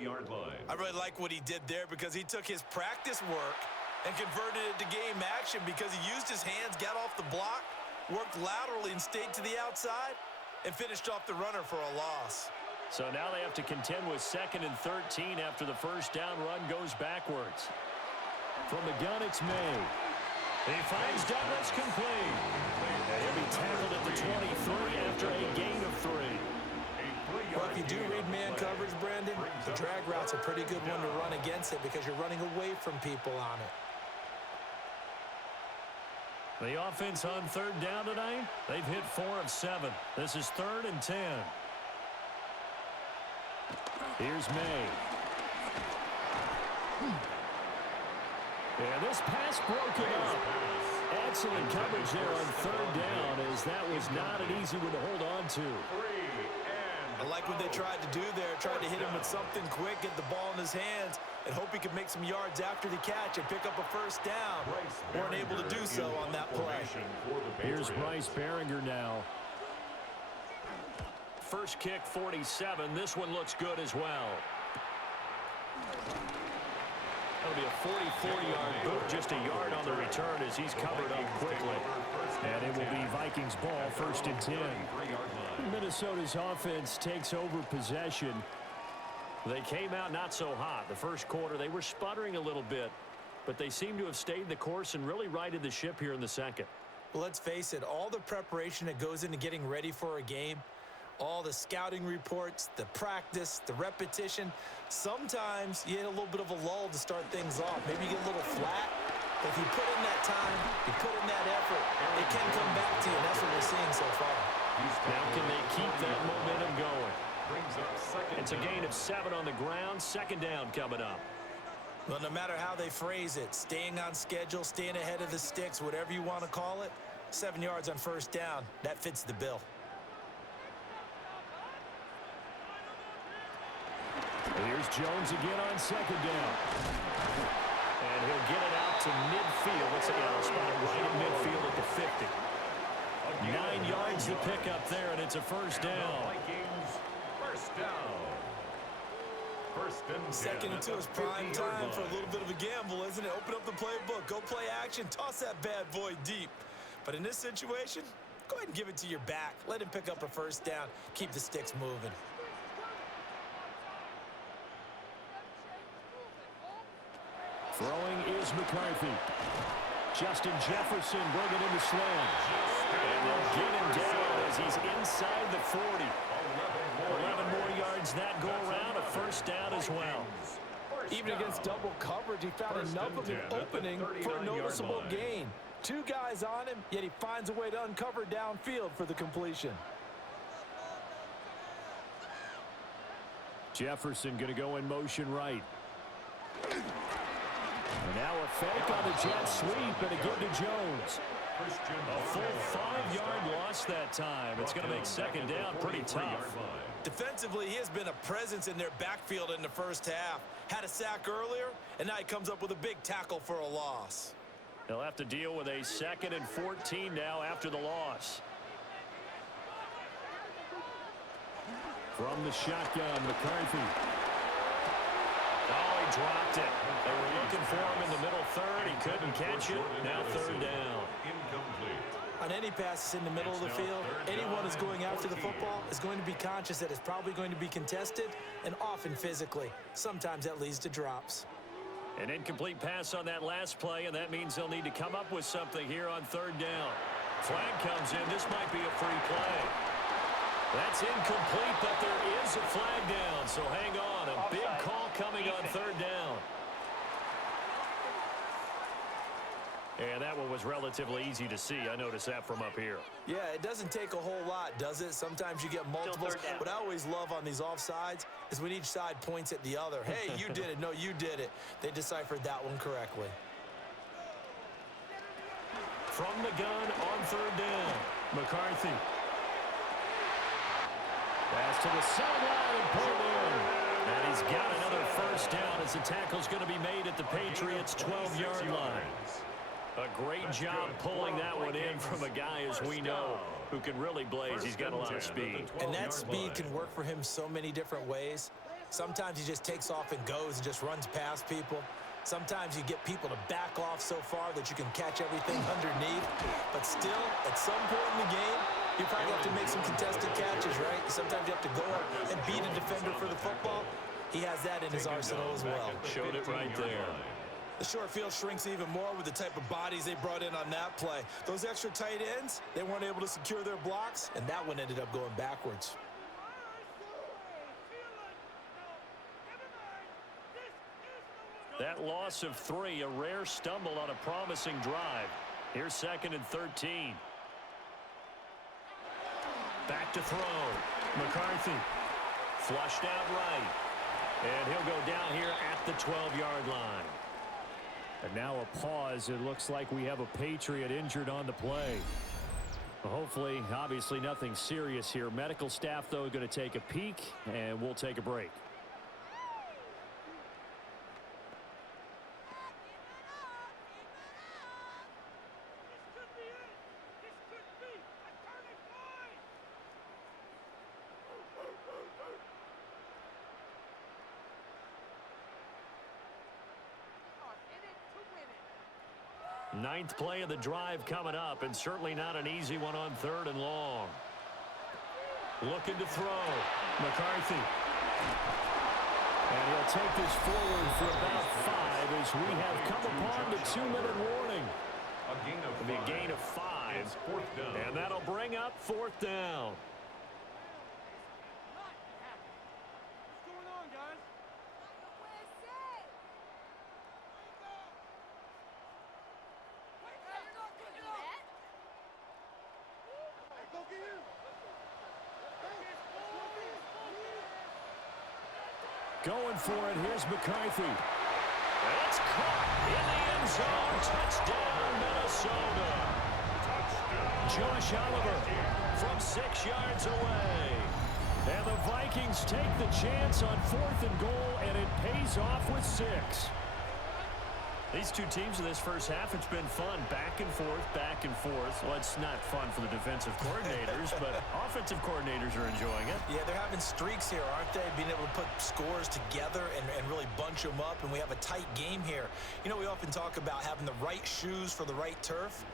I really like what he did there, because he took his practice work and converted it to game action, because he used his hands, got off the block, worked laterally and stayed to the outside, and finished off the runner for a loss. So now they have to contend with 2nd and 13 after the first down run goes backwards. From the gun, it's May. He finds Douglas complete. And he'll be tackled at the 23 after a gain of 3. Well, if you do read man coverage, a pretty good one to run against it because you're running away from people on it. The offense on third down tonight, they've hit 4 of 7. This is 3rd and 10. Here's May. And this pass broken up. Excellent coverage there on third down, as that was not an easy one to hold on to. I like what they tried to do there, tried to hit him with something quick, get the ball in his hands, and hope he could make some yards after the catch and pick up a first down. Weren't able to do so on that play. Here's Bryce Behringer now. First kick, 47. This one looks good as well. That'll be a 44-yard boot, just a yard on the return as he's covered up quickly. And it will be Vikings ball, 1st and 10. Minnesota's offense takes over possession. They came out not so hot. The first quarter, they were sputtering a little bit, but they seem to have stayed the course and really righted the ship here in the second. Well, let's face it, all the preparation that goes into getting ready for a game, all the scouting reports, the practice, the repetition, sometimes you hit a little bit of a lull to start things off. Maybe you get a little flat, but if you put in that time, you put in that effort, it can come back to you, and that's what we're seeing so far. Now can they keep that momentum going? It's a gain of 7 on the ground, 2nd down coming up. Well, no matter how they phrase it, staying on schedule, staying ahead of the sticks, whatever you want to call it, 7 yards on 1st down, that fits the bill. Here's Jones again on 2nd down. And he'll get it out to midfield. Looks like he'll spot it right at midfield at the 50. 9 yards to pick up there, and it's a 1st down. Vikings, 1st down. 1st and 2nd and 2 is prime time for a little bit of a gamble, isn't it? Open up the playbook, go play action, toss that bad boy deep. But in this situation, go ahead and give it to your back. Let him pick up a 1st down, keep the sticks moving. Throwing is McCarthy. Justin Jefferson bringing in the slam. And they'll get him down as he's inside the 40. 11 more yards that go around, a 1st down as well. Even against double coverage, he found enough of an opening for a noticeable gain. 2 guys on him, yet he finds a way to uncover downfield for the completion. Jefferson going to go in motion right. And now a fake on the jet sweep, and again to Jones. A full 5-yard loss that time. It's going to make 2nd down pretty tough. Defensively, he has been a presence in their backfield in the 1st half. Had a sack earlier, and now he comes up with a big tackle for a loss. They'll have to deal with a 2nd and 14 now after the loss. From the shotgun, McCarthy. Oh, he dropped it. They were looking for him in the middle 3rd. He couldn't catch it. Now 3rd down. On any passes in the middle of the field, anyone who's going after the football is going to be conscious that it's probably going to be contested and often physically. Sometimes that leads to drops. An incomplete pass on that last play, and that means they'll need to come up with something here on 3rd down. Flag comes in. This might be a free play. That's incomplete, but there is a flag down, so hang on. A big call coming on 3rd down. And that one was relatively easy to see. I noticed that from up here. Yeah, it doesn't take a whole lot, does it? Sometimes you get multiples. What I always love on these offsides is when each side points at the other. Hey, you did it. No, you did it. They deciphered that one correctly. From the gun on 3rd down, McCarthy. Pass to the sideline and pulled in. And he's got another 1st down as the tackle's going to be made at the Patriots' 12-yard line. A great job pulling that one in from a guy, as we know, who can really blaze. He's got a lot of speed. And that speed can work for him so many different ways. Sometimes he just takes off and goes and just runs past people. Sometimes you get people to back off so far that you can catch everything underneath. But still, at some point in the game, you probably have to make some contested catches, right? Sometimes you have to go up and beat a defender for the football. He has that in his arsenal as well. Showed it right there. The short field shrinks even more with the type of bodies they brought in on that play. Those extra tight ends, they weren't able to secure their blocks, and that one ended up going backwards. That loss of 3, a rare stumble on a promising drive. Here's 2nd and 13. Back to throw. McCarthy flushed out right. And he'll go down here at the 12-yard line. And now a pause. It looks like we have a Patriot injured on the play. Hopefully, obviously nothing serious here. Medical staff, though, going to take a peek, and we'll take a break. Ninth play of the drive coming up, and certainly not an easy one on 3rd and long. Looking to throw. McCarthy. And he'll take this forward for about 5 as we have come upon the 2-minute warning. It'll be a gain of 5. And that'll bring up 4th down. Going for it. Here's McCarthy. It's caught in the end zone. Touchdown, Minnesota. Josh Oliver from 6 yards away. And the Vikings take the chance on 4th and goal, and it pays off with 6. These two teams in this first half, it's been fun. Back and forth, back and forth. Well, it's not fun for the defensive coordinators, but offensive coordinators are enjoying it. Yeah, they're having streaks here, aren't they? Being able to put scores together and really bunch them up, and we have a tight game here. You know, we often talk about having the right shoes for the right turf.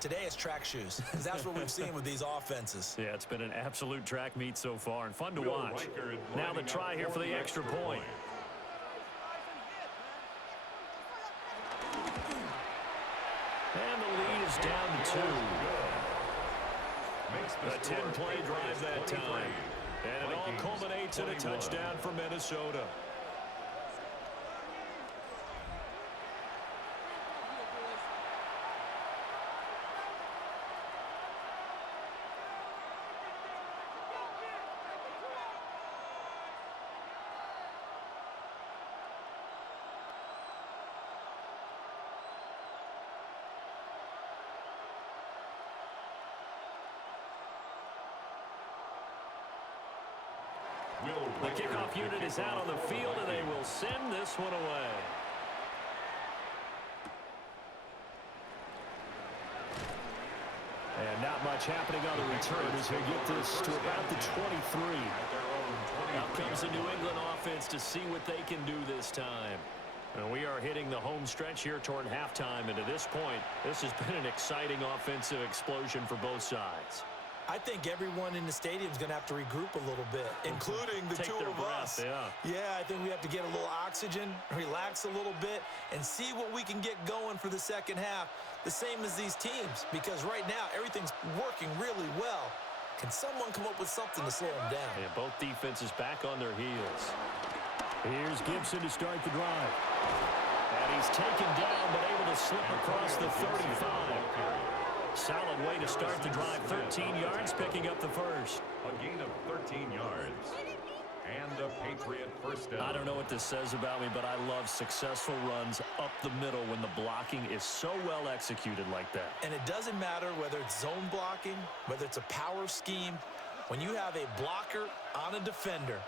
Today it's track shoes, because that's what we've seen with these offenses. Yeah, it's been an absolute track meet so far, and fun to watch. Now the try here for the extra point. And the lead is down to 2. A 10-play drive that time. And it all culminates in a touchdown for Minnesota. The kickoff unit is out on the field, and they will send this one away. And not much happening on the return as they get this to about the 23. Out comes the New England offense to see what they can do this time. And we are hitting the home stretch here toward halftime, and to this point, this has been an exciting offensive explosion for both sides. I think everyone in the stadium is going to have to regroup a little bit, including the two of us. Yeah, I think we have to get a little oxygen, relax a little bit, and see what we can get going for the second half, the same as these teams, because right now everything's working really well. Can someone come up with something to slow them down? Yeah, both defenses back on their heels. Here's Gibson to start the drive. And he's taken down, but able to slip across the 35. Solid way to start the drive. 13 yards, picking up the first. A gain of 13 yards. And a Patriot first down. I don't know what this says about me, but I love successful runs up the middle when the blocking is so well executed like that. And it doesn't matter whether it's zone blocking, whether it's a power scheme. When you have a blocker on a defender,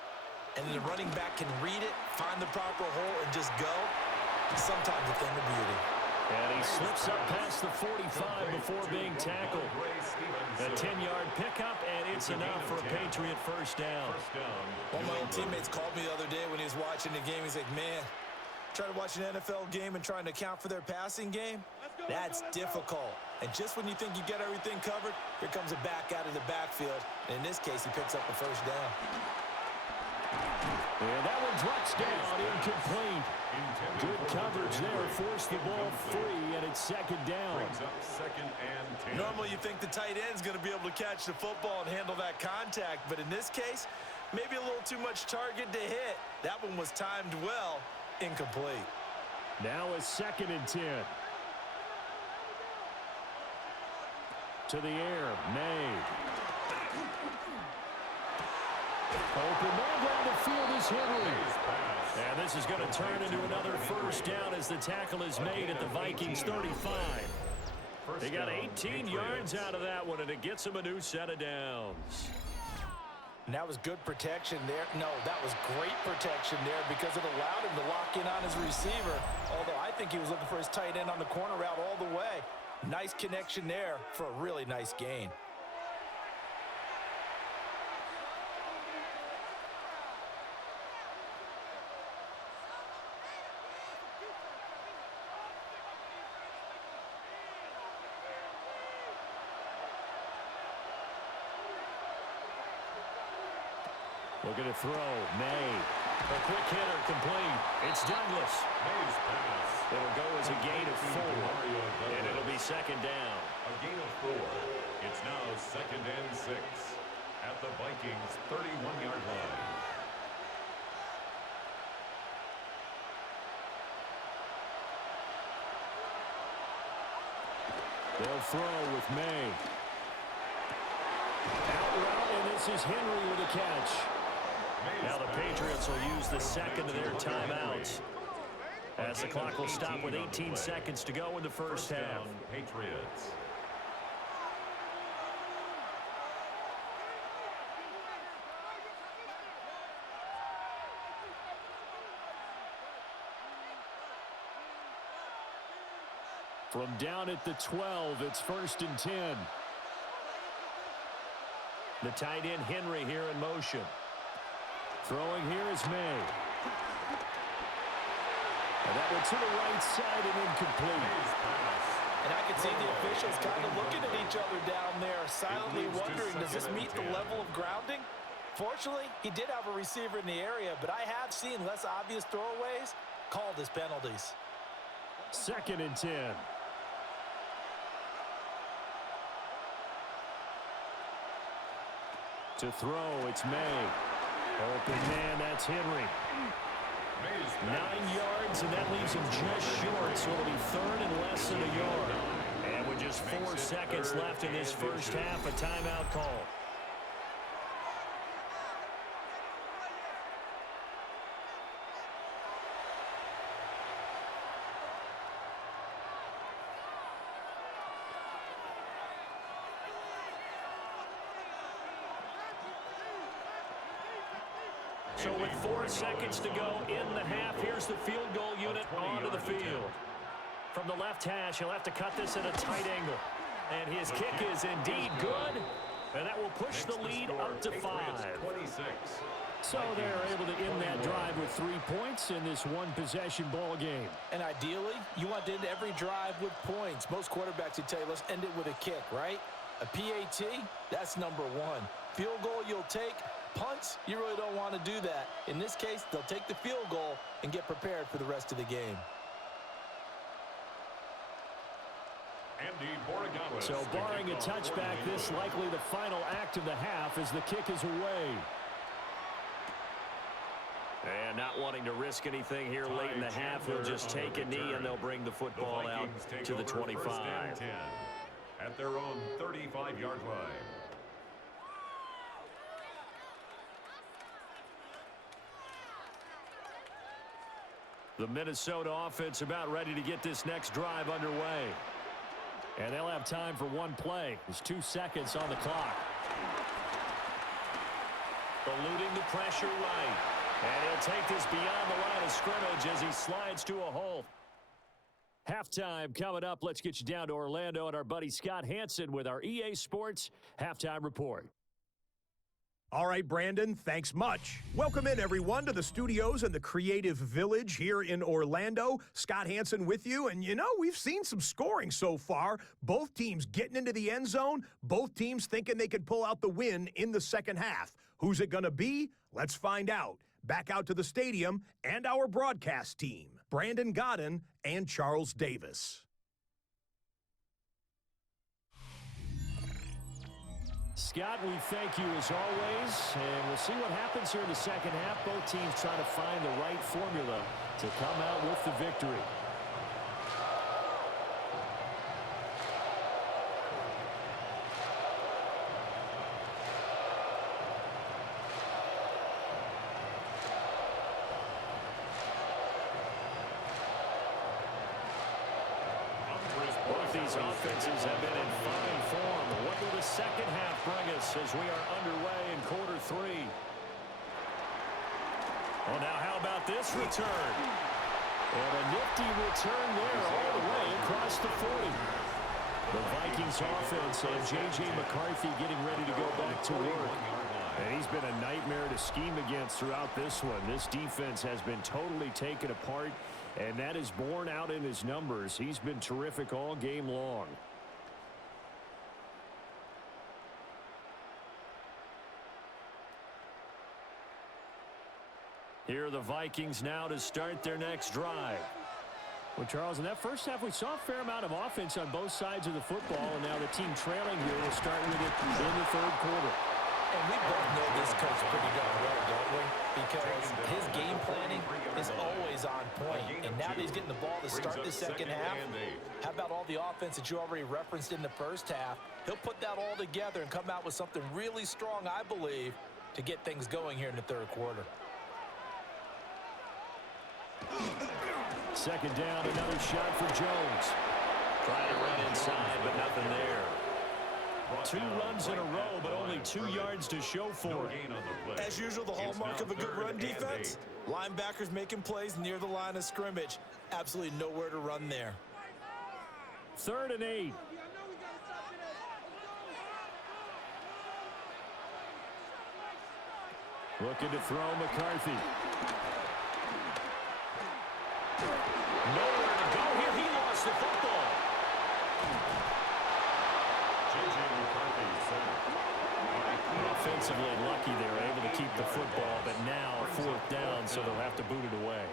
and the running back can read it, find the proper hole, and just go, sometimes a thing of beauty. And he slips up past the 45 before being tackled. A 10-yard pickup, and it's enough for a Patriot first down. One of my old teammates called me the other day when he was watching the game. He's like, man, trying to watch an NFL game and trying to account for their passing game, that's difficult. And just when you think you get everything covered, here comes a back out of the backfield. And in this case, he picks up the first down. And that one drops down, incomplete. Good coverage there, forced the ball free, and it's second down. Normally you think the tight end's going to be able to catch the football and handle that contact, but in this case, maybe a little too much target to hit. That one was timed well, incomplete. Now a 2nd and 10. To the air, May. Open man down the field is Henry. And this is going to turn into another first down as the tackle is made at the Vikings 35. They got 18 yards out of that one, and it gets them a new set of downs. And that was good protection there. No, that was great protection there because it allowed him to lock in on his receiver. Although I think he was looking for his tight end on the corner route all the way. Nice connection there for a really nice gain. Looking to throw, May. A quick hitter complete. It's Douglas. May's pass. It'll go as a gain of 4, and it'll be 2nd down. A gain of 4. It's now 2nd and 6 at the Vikings' 31-yard line. They'll throw with May. Out route, and this is Henry with a catch. Now the Patriots will use the 2nd of their timeouts, as the clock will stop with 18 seconds to go in the first half. Patriots. From down at the 12, it's 1st and 10. The tight end Henry here in motion. Throwing here is May. And that one to the right side and incomplete. And I can see the officials kind of looking at each other down there, silently wondering, does this meet the level of grounding? Fortunately, he did have a receiver in the area, but I have seen less obvious throwaways called as penalties. 2nd and 10. To throw, it's May. Open man, that's Henry. 9 yards, and that leaves him just short, so it'll be 3rd and less than a yard. And with just 4 seconds left in this first half, a timeout call. So with 4 seconds to go in the half, here's the field goal unit onto the field. From the left hash, he'll have to cut this at a tight angle. And his kick is indeed good. And that will push the lead up to 5. So they're able to end that drive with 3 points in this one-possession ball game. And ideally, you want to end every drive with points. Most quarterbacks would tell you, let's end it with a kick, right? A PAT, that's number 1. Field goal you'll take. Punts, you really don't want to do that. In this case, they'll take the field goal and get prepared for the rest of the game. So barring a touchback, this likely the final act of the half as the kick is away. And not wanting to risk anything here late in the half, they'll just take a knee and they'll bring the football out to the 25. At their own 35-yard line. The Minnesota offense about ready to get this next drive underway. And they'll have time for one play. There's 2 seconds on the clock. Eluding the pressure right. And he'll take this beyond the line of scrimmage as he slides to a hole. Halftime coming up. Let's get you down to Orlando and our buddy Scott Hansen with our EA Sports Halftime Report. All right, Brandon, thanks much. Welcome in, everyone, to the studios and the Creative Village here in Orlando. Scott Hansen with you, and you know, we've seen some scoring so far. Both teams getting into the end zone, both teams thinking they could pull out the win in the second half. Who's it going to be? Let's find out. Back out to the stadium and our broadcast team, Brandon Godden and Charles Davis. Scott, we thank you as always, and we'll see what happens here in the second half. Both teams trying to find the right formula to come out with the victory. These offenses have been in fine form. What will the second half bring us as we are underway in quarter 3? Well, now how about this return? And a nifty return there all the way across the 40. The Vikings offense and J.J. McCarthy getting ready to go back to work. And he's been a nightmare to scheme against throughout this one. This defense has been totally taken apart, and that is borne out in his numbers. He's been terrific all game long. Here are the Vikings now to start their next drive. Well, Charles, in that first half, we saw a fair amount of offense on both sides of the football, and now the team trailing here will start with it in the third quarter. And we both know this coach pretty darn well, don't we? Because his game planning is always on point. And now that he's getting the ball to start the second half, how about all the offense that you already referenced in the first half? He'll put that all together and come out with something really strong, I believe, to get things going here in the third quarter. Second down, another shot for Jones. Trying to run inside, but nothing there. 2 runs in a row, but only 2 yards to show for it. As usual, the hallmark of a good run defense, linebackers making plays near the line of scrimmage. Absolutely nowhere to run there. 3rd and 8. Looking to throw McCarthy. Nowhere to go here. He lost the football. Offensively lucky they were able to keep the football, but now 4th down, so they'll have to boot it away.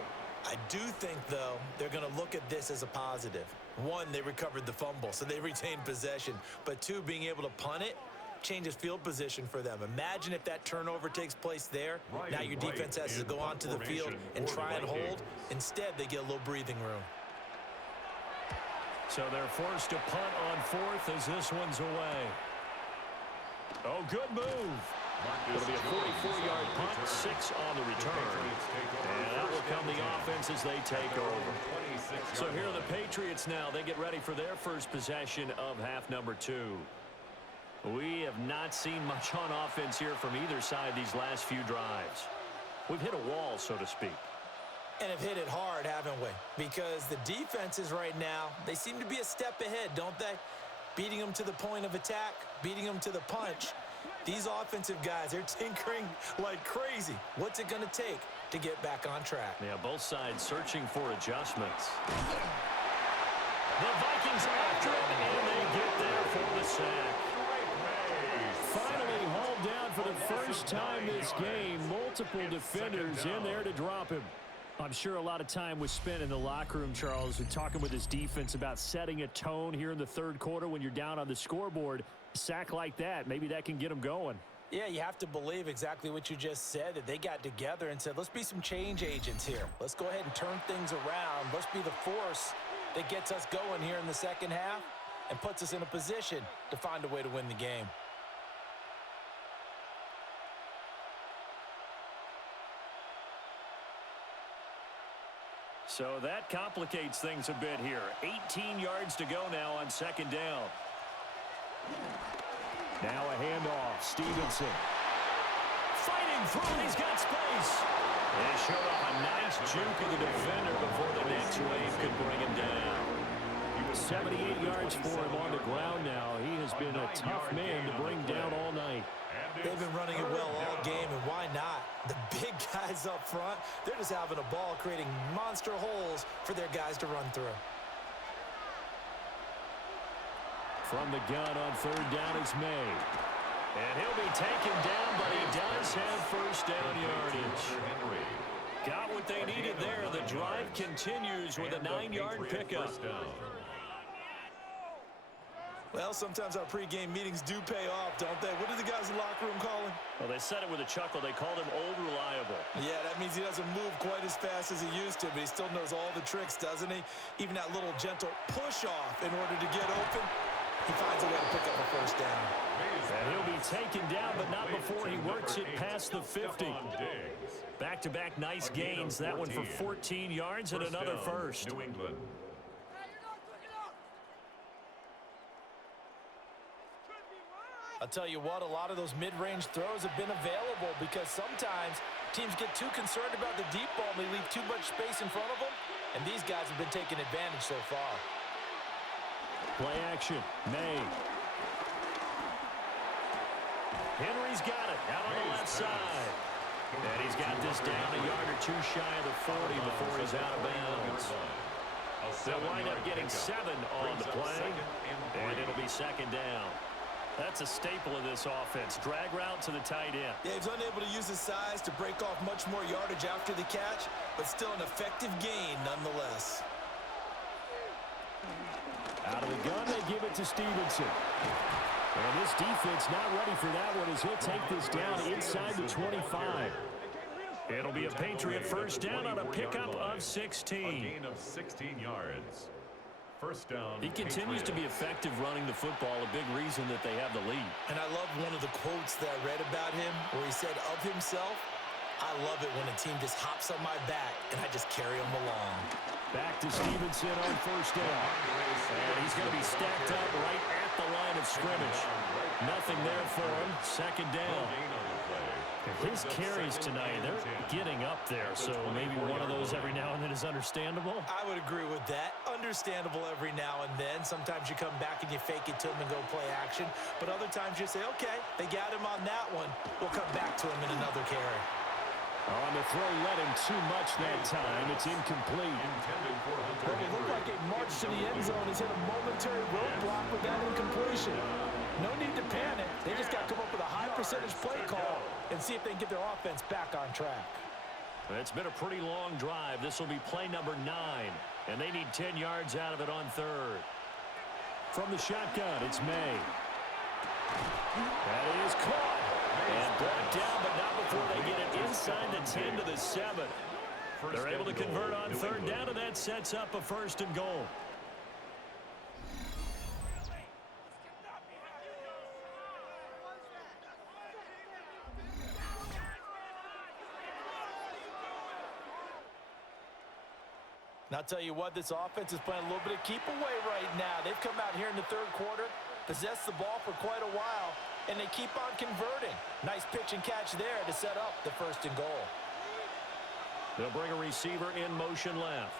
I do think, though, they're going to look at this as a positive. 1, they recovered the fumble, so they retained possession. But 2, being able to punt it changes field position for them. Imagine if that turnover takes place there. Now your defense has to go onto the field and try and hold. Instead, they get a little breathing room. So they're forced to punt on 4th as this one's away. Oh, good move. It'll be a 44-yard punt, 6 on the return. And that will come the offense as they take over. So here are the Patriots now. They get ready for their first possession of half number 2. We have not seen much on offense here from either side these last few drives. We've hit a wall, so to speak. And have hit it hard, haven't we? Because the defenses right now, they seem to be a step ahead, don't they? Beating them to the point of attack, beating them to the punch. These offensive guys, they're tinkering like crazy. What's it going to take to get back on track? Yeah, both sides searching for adjustments. The Vikings after him, and they get there for the sack. Finally hauled down for the first time this game. Multiple defenders in there to drop him. I'm sure a lot of time was spent in the locker room, Charles, and talking with his defense about setting a tone here in the third quarter when you're down on the scoreboard. A sack like that, maybe that can get them going. Yeah, you have to believe exactly what you just said, that they got together and said, let's be some change agents here. Let's go ahead and turn things around. Let's be the force that gets us going here in the second half and puts us in a position to find a way to win the game. So that complicates things a bit here. 18 yards to go now on second down. Now a handoff. Stevenson. Fighting through. He's got space. They showed up a nice juke of the defender before the next wave could bring him down. He was 78 yards for him on the ground now. He has been a tough man to bring down all night. They've been running it well all game, and why not? The big guys up front, they're just having a ball, creating monster holes for their guys to run through. From the gun on third down is May. And he'll be taken down, but he does have first down yardage. Got what they needed there. The drive continues with a 9-yard pickup. Well, sometimes our pregame meetings do pay off, don't they? What do the guys in the locker room call him? Well, they said it with a chuckle. They called him Old Reliable. Yeah, that means he doesn't move quite as fast as he used to, but he still knows all the tricks, doesn't he? Even that little gentle push-off in order to get open, he finds a way to pick up a first down. And he'll be taken down, but not before he works it past the 50. Back-to-back nice gains. That one for 14 yards and another first. New England. I'll tell you what, a lot of those mid-range throws have been available because sometimes teams get too concerned about the deep ball and they leave too much space in front of them, and these guys have been taking advantage so far. Play action. May. Henry's got it out on the left side. And he's got this down a yard or two shy of the 40 before he's out of bounds. They'll wind up getting 7 on the play, and it'll be second down. That's a staple of this offense. Drag route to the tight end. Yeah, he's unable to use his size to break off much more yardage after the catch, but still an effective gain nonetheless. Out of the gun, they give it to Stevenson. And this defense not ready for that one as he'll take this down inside the 25. It'll be a Patriot first down on a pickup of 16. A gain of 16 yards. First down. He continues to be effective running the football, a big reason that they have the lead. And I love one of the quotes that I read about him where he said of himself, "I love it when a team just hops on my back and I just carry them along." Back to Stevenson on first down. And he's going to be stacked up right at the line of scrimmage. Nothing there for him. Second down. His carries tonight, they're getting up there, so maybe one of those every now and then is understandable. I would agree with that. Understandable every now and then. Sometimes you come back and you fake it to him and go play action. But other times you say, okay, they got him on that one. We'll come back to him in another carry. On the throw, led him too much that time. It's incomplete. Well, it looked like it marched to the end zone. He's hit a momentary roadblock with that incompletion. No need to panic. They just got to come up with a high percentage play call and see if they can get their offense back on track. It's been a pretty long drive. This will be play number 9, and they need 10 yards out of it on third. From the shotgun, it's May. That is caught. And brought down, but not before they get it inside the 10 to the 7. They're able to convert on third down, and that sets up a first and goal. And I'll tell you what, this offense is playing a little bit of keep away right now. They've come out here in the third quarter, possessed the ball for quite a while, and they keep on converting. Nice pitch and catch there to set up the first and goal. They'll bring a receiver in motion left.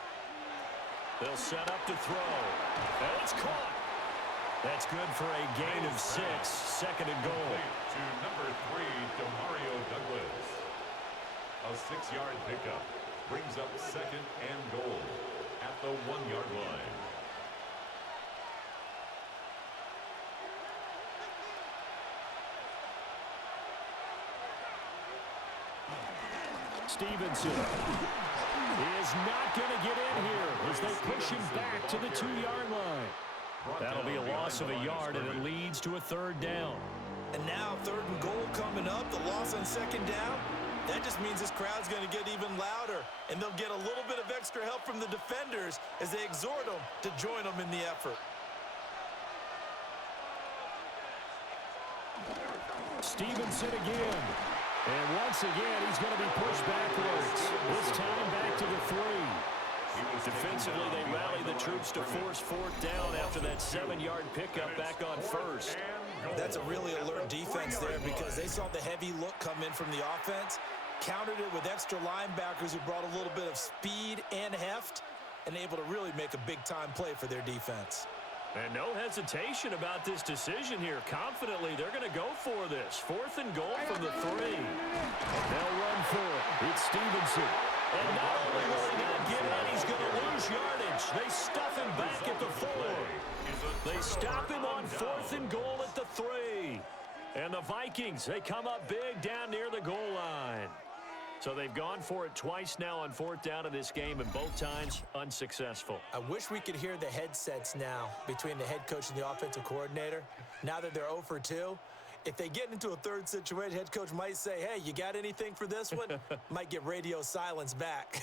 They'll set up to throw. And it's caught. That's good for a gain of 6. Second and goal. To number 3, Demario Douglas. A 6-yard pickup brings up second and goal at the 1-yard line. Stevenson is not going to get in here as they push him back to the 2-yard line. That'll be a loss of a yard, and it leads to a third down. And now third and goal coming up, the loss on second down. That just means this crowd's going to get even louder, and they'll get a little bit of extra help from the defenders as they exhort them to join them in the effort. Stevenson again. And once again, he's going to be pushed backwards. This time back to the 3. Defensively, they rally the troops to force fourth down after that 7-yard pickup back on first. That's a really alert defense there because they saw the heavy look come in from the offense, countered it with extra linebackers who brought a little bit of speed and heft, and able to really make a big-time play for their defense. And no hesitation about this decision here. Confidently, they're going to go for this. Fourth and goal from the 3. They'll run for it. It's Stevenson. And not only will he not get in, he's going to lose yardage. They stuff him back at the 4. They stop him on fourth and goal at the 3. And the Vikings, they come up big down near the goal line. So they've gone for it twice now on fourth down in this game, and both times unsuccessful. I wish we could hear the headsets now between the head coach and the offensive coordinator. Now that they're 0 for 2, if they get into a third situation, head coach might say, hey, you got anything for this one? Might get radio silence back.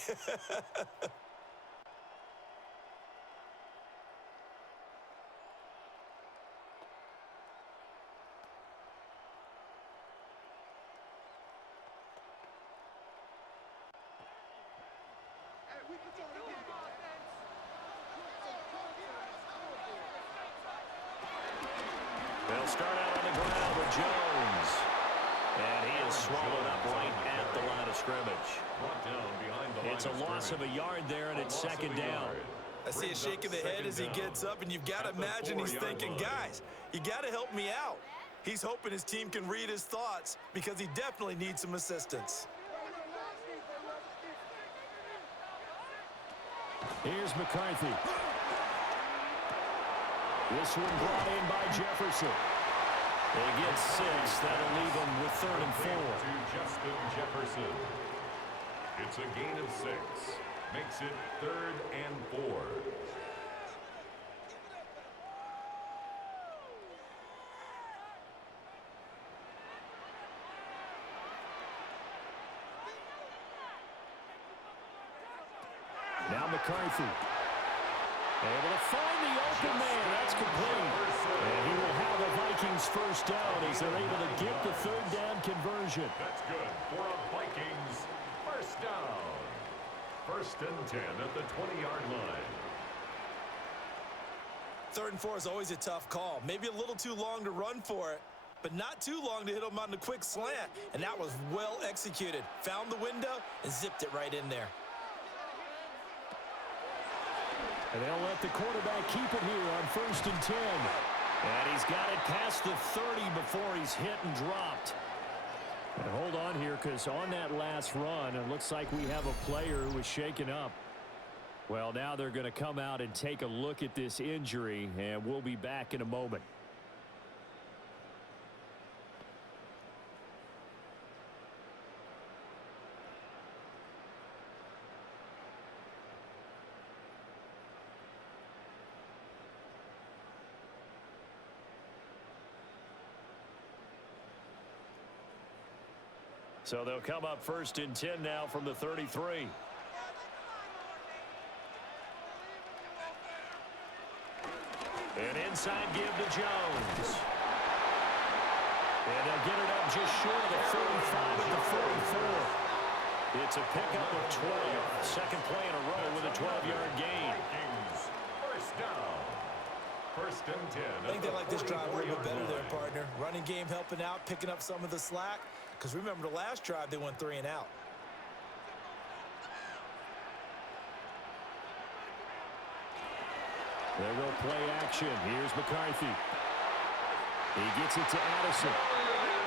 They'll start out on the ground with Jones. And he is swallowed up right at the line of scrimmage. It's a loss of a yard there, and it's second down. I see a shake of the head as he gets up, and you've got to imagine he's thinking, guys, you got to help me out. He's hoping his team can read his thoughts because he definitely needs some assistance. Here's McCarthy. This one brought in by Jefferson. They get 6. That'll leave them with 3rd and 4. To Justin Jefferson. It's a gain of 6. Makes it 3rd and 4. Now McCarthy. Able to find the open man. That's complete. And he will have the Vikings first down as they're able to get the 3rd down conversion. That's good for a Vikings first down. 1st and 10 at the 20-yard line. 3rd and 4 is always a tough call. Maybe a little too long to run for it, but not too long to hit him on the quick slant. And that was well executed. Found the window and zipped it right in there. And they'll let the quarterback keep it here on 1st and 10. And he's got it past the 30 before he's hit and dropped. And hold on here, because on that last run, it looks like we have a player who was shaken up. Well, now they're going to come out and take a look at this injury, and we'll be back in a moment. So they'll come up 1st and 10 now from the 33. An inside give to Jones. And they'll get it up just short of the 45 at the 44. It's a pickup of 12. Second play in a row with a 12-yard gain. Vikings first down. 1st and 10. I think they like this drive a little bit better there, partner. Running game helping out, picking up some of the slack. Because remember, the last drive, they went 3 and out. They will play action. Here's McCarthy. He gets it to Addison.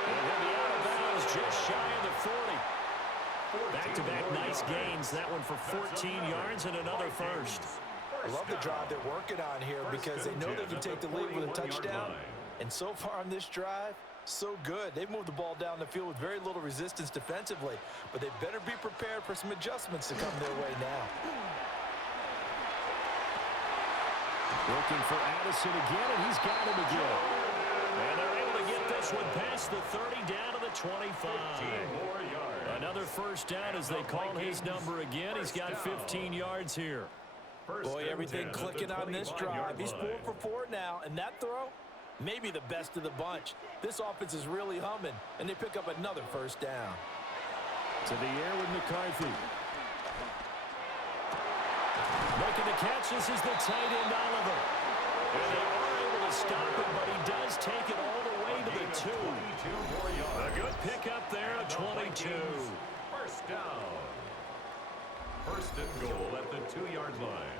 And he'll be out of bounds just shy of the 40. Back-to-back nice gains. That one for 14 yards and another first. I love the drive they're working on here because they know they can take the lead with a touchdown. And so far on this drive, so good. They've moved the ball down the field with very little resistance defensively, but they better be prepared for some adjustments to come their way now. Looking for Addison again, and he's got him again. And they're able to get this one past the 30 down to the 25. Another first down as they call his number again. He's got 15 yards here. Boy, everything clicking on this drive. He's 4 for 4 now, and that throw, maybe the best of the bunch. This offense is really humming, and they pick up another first down. To the air with McCarthy. Making the catch, this is the tight end, Oliver. And they are able to stop it, but he does take it all the way to the 2. A good pickup there at 22. First down. 1st and goal at the 2-yard line.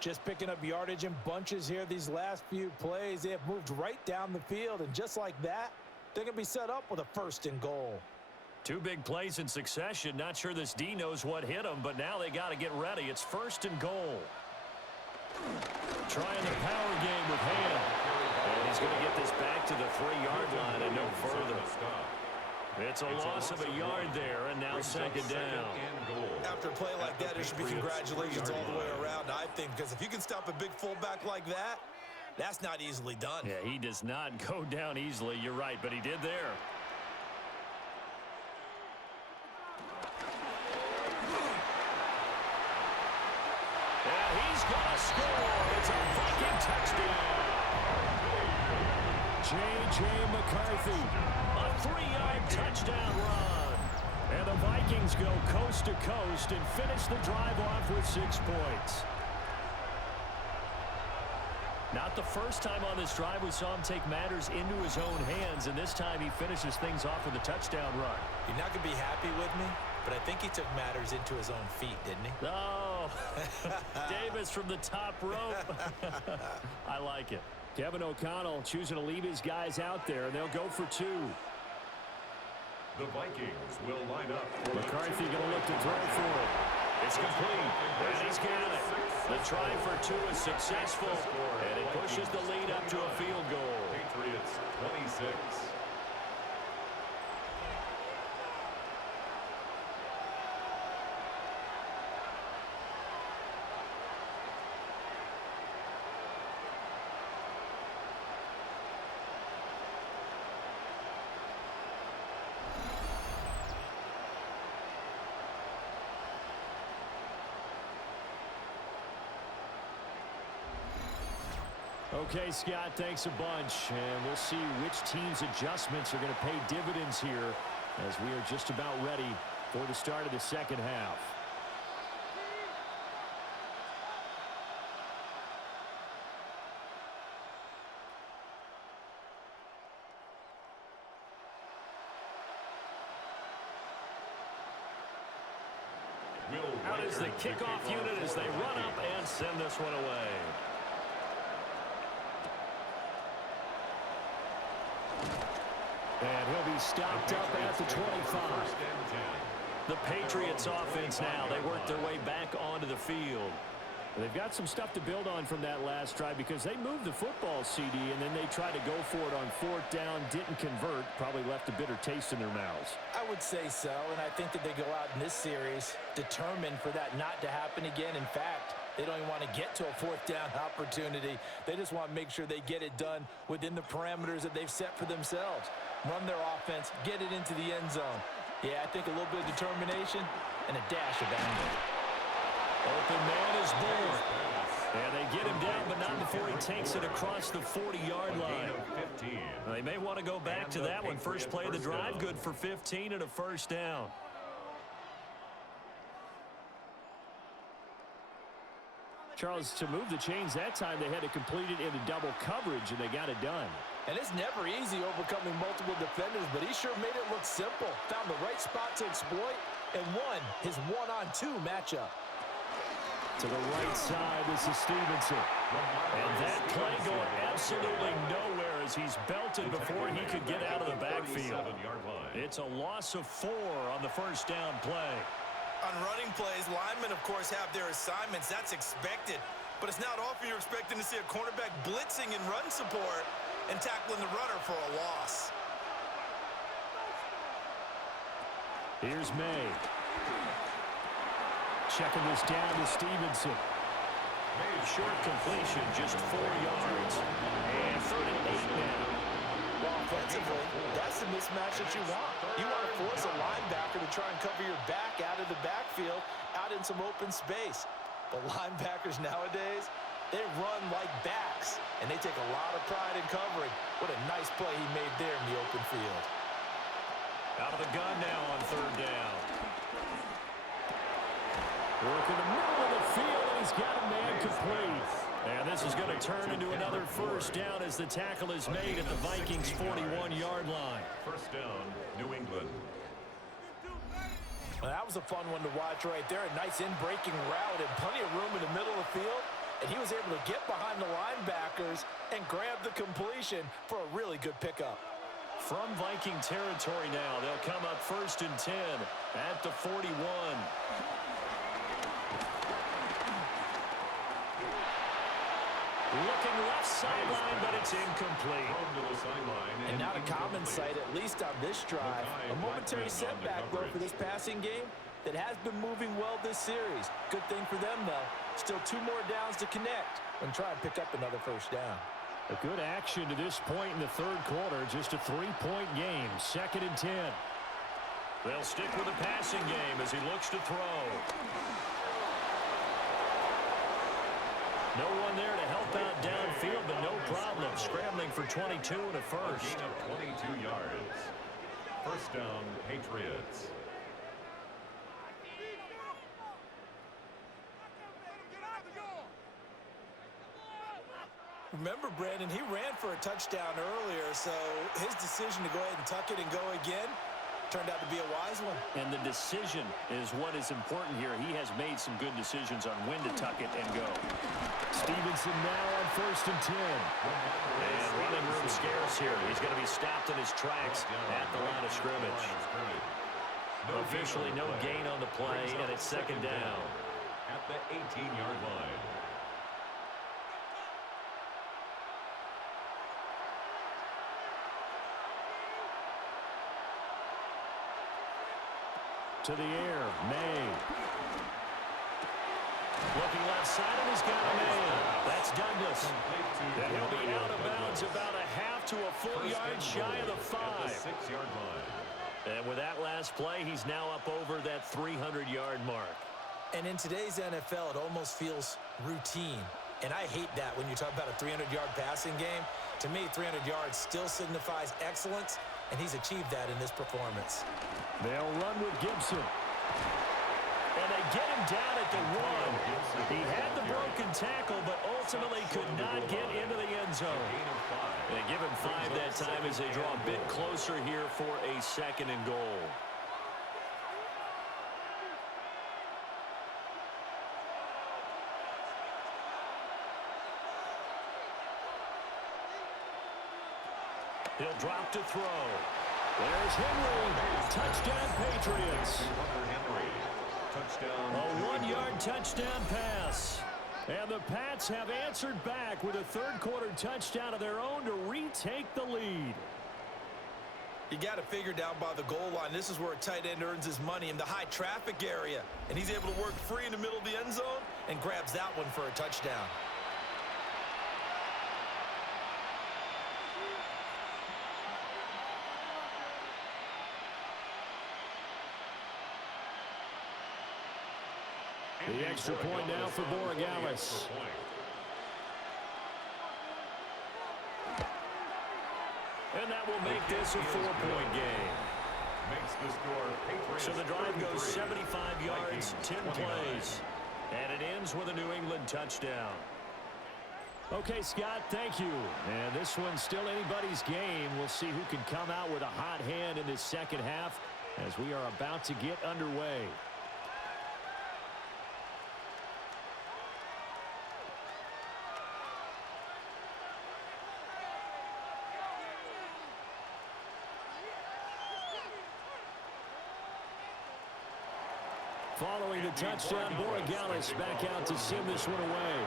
Just picking up yardage in bunches here these last few plays. They have moved right down the field, and just like that, they're going to be set up with a 1st and goal. 2 big plays in succession. Not sure this D knows what hit him, but now they got to get ready. It's 1st and goal. Trying the power game with Ham. And he's going to get this back to the 3-yard line and no further. It's a loss of a yard there, and now 2nd down. After a play like that, there should be congratulations all the way around, I think, because if you can stop a big fullback like that, that's not easily done. Yeah, he does not go down easily. You're right, but he did there. And he's going to score. It's a Viking touchdown. J.J. McCarthy, a 3-yard touchdown run. And the Vikings go coast to coast and finish the drive off with 6 points. Not the first time on this drive we saw him take matters into his own hands, and this time he finishes things off with a touchdown run. You're not going to be happy with me, but I think he took matters into his own feet, didn't he? Oh, Davis from the top rope. I like it. Kevin O'Connell choosing to leave his guys out there, and they'll go for 2. The Vikings will line up. McCarthy going to look to throw for it. It's complete, and he's got it. The try for 2 is successful, and it pushes the lead up to a field goal. Patriots 26. Okay, Scott, thanks a bunch. And we'll see which team's adjustments are going to pay dividends here as we are just about ready for the start of the second half. Out is the kickoff unit as they run up and send this one away. And he'll be stopped up at the 25. The Patriots offense now. They work their way back onto the field. They've got some stuff to build on from that last drive because they moved the football, CD, and then they tried to go for it on 4th down, didn't convert, probably left a bitter taste in their mouths. I would say so, and I think that they go out in this series determined for that not to happen again. In fact, they don't even want to get to a 4th down opportunity. They just want to make sure they get it done within the parameters that they've set for themselves. Run their offense, get it into the end zone. Yeah, I think a little bit of determination and a dash of anger. Open man is born. And they get him down, but not before he takes it across the 40-yard line. They may want to go back to that one. First play of the drive, good for 15 and a first down. Charles, to move the chains that time, they had to complete it into double coverage, and they got it done. And it's never easy overcoming multiple defenders, but he sure made it look simple. Found the right spot to exploit and won his one-on-2 matchup. To the right side, this is Stevenson. And that play going absolutely nowhere as he's belted before he could get out of the backfield. It's a loss of 4 on the first down play. On running plays, linemen, of course, have their assignments. That's expected. But it's not often you're expecting to see a cornerback blitzing in run support and tackling the runner for a loss. Here's May. Checking this down to Stevenson. Short completion, just 4 yards. And 3rd and 8 now. Well, offensively, that's the mismatch that you want. You want to force a linebacker to try and cover your back out of the backfield, out in some open space. But linebackers nowadays, they run like backs, and they take a lot of pride in covering. What a nice play he made there in the open field. Out of the gun now on 3rd down. Work in the middle of the field, and he's got a man complete. And this is going to turn into another first down as the tackle is made at the Vikings' 41-yard line. First down, New England. Well, that was a fun one to watch right there. A nice in-breaking route and plenty of room in the middle of the field. And he was able to get behind the linebackers and grab the completion for a really good pickup. From Viking territory now, they'll come up 1st and 10 at the 41. Looking left sideline, but it's incomplete. And not a common sight, at least on this drive. A momentary setback, though, for this passing game that has been moving well this series. Good thing for them, though. Still 2 more downs to connect and try and pick up another first down. A good action to this point in the 3rd quarter. Just a 3-point game. 2nd and 10. They'll stick with the passing game as he looks to throw. No one there to help out downfield, but no problem. Scrambling for 22 and a first. A gain of 22 yards. First down, Patriots. remember, Brandon, he ran for a touchdown earlier, so his decision to go ahead and tuck it and go again turned out to be a wise one. And the decision is what is important here. He has made some good decisions on when to tuck it and go. Stevenson now on 1st and 10. And running room scarce here. He's going to be stopped in his tracks at the line of scrimmage. Officially no gain on the play, and it's 2nd down. At the 18-yard line. To the air, May. Looking left side, and he's got a man. That's Douglas. And he'll be out of bounds about a half to a full yard shy of the 5. 6-yard line. And with that last play, he's now up over that 300-yard mark. And in today's NFL, it almost feels routine. And I hate that when you talk about a 300-yard passing game. To me, 300 yards still signifies excellence, and he's achieved that in this performance. They'll run with Gibson. And they get him down at the 1. He had the broken tackle, but ultimately could not get into the end zone. They give him 5 that time as they draw a bit closer here for a 2nd and goal. He'll drop to throw. There's Henry. Touchdown, Patriots. A 1-yard touchdown pass. And the Pats have answered back with a third-quarter touchdown of their own to retake the lead. You got to figure down by the goal line. This is where a tight end earns his money, in the high traffic area. And he's able to work free in the middle of the end zone and grabs that one for a touchdown. The extra point now for Borregales. And that will make this a 4-point game. So the drive goes 75 yards, 10 plays. And it ends with a New England touchdown. Okay, Scott, thank you. And this one's still anybody's game. We'll see who can come out with a hot hand in this second half as we are about to get underway. Following the touchdown, Borregales back out to send this one away.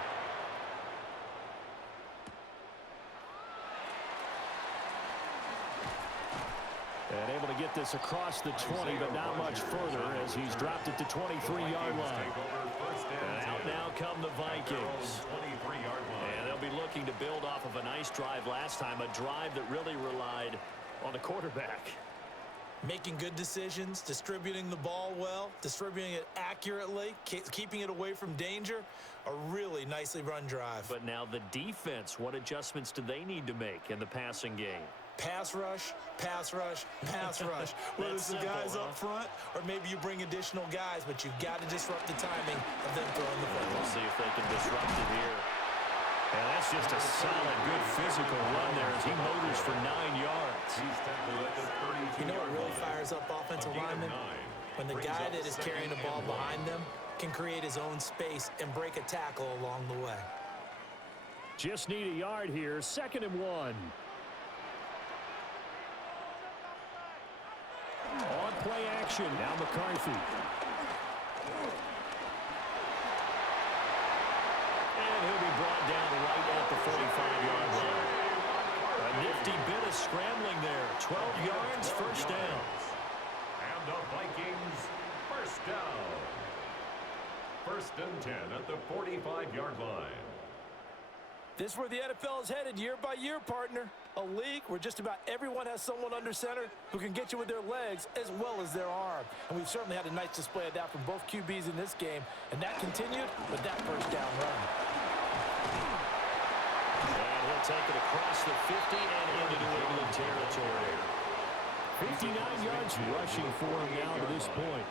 And able to get this across the 20, but not much further as he's dropped it to 23-yard line. And out now come the Vikings. And they'll be looking to build off of a nice drive last time, a drive that really relied on the quarterback. Making good decisions, distributing the ball well, distributing it accurately, keeping it away from danger. A really nicely run drive. But now the defense, what adjustments do they need to make in the passing game? Pass rush, pass rush, pass rush. Whether it's the guys up front or maybe you bring additional guys, but you've got to disrupt the timing of them throwing the football. We'll see if they can disrupt it here. And that's just a solid, good physical run there as he motors for 9 yards. You know what really fires up offensive linemen? When the guy that is carrying the ball behind them can create his own space and break a tackle along the way. Just need a yard here, 2nd and 1. On play action, now McCarthy. And he'll be brought down right at the 45-yard line. A nifty bit of scrambling there. 12 yards, 1st down. And the Vikings, 1st down. 1st and 10 at the 45-yard line. This is where the NFL is headed year by year, partner. A league where just about everyone has someone under center who can get you with their legs as well as their arm. And we've certainly had a nice display of that from both QBs in this game. And that continued with that 1st down run. And he'll take it across the 50 and into New England territory. 59 yards rushing for him now to this point.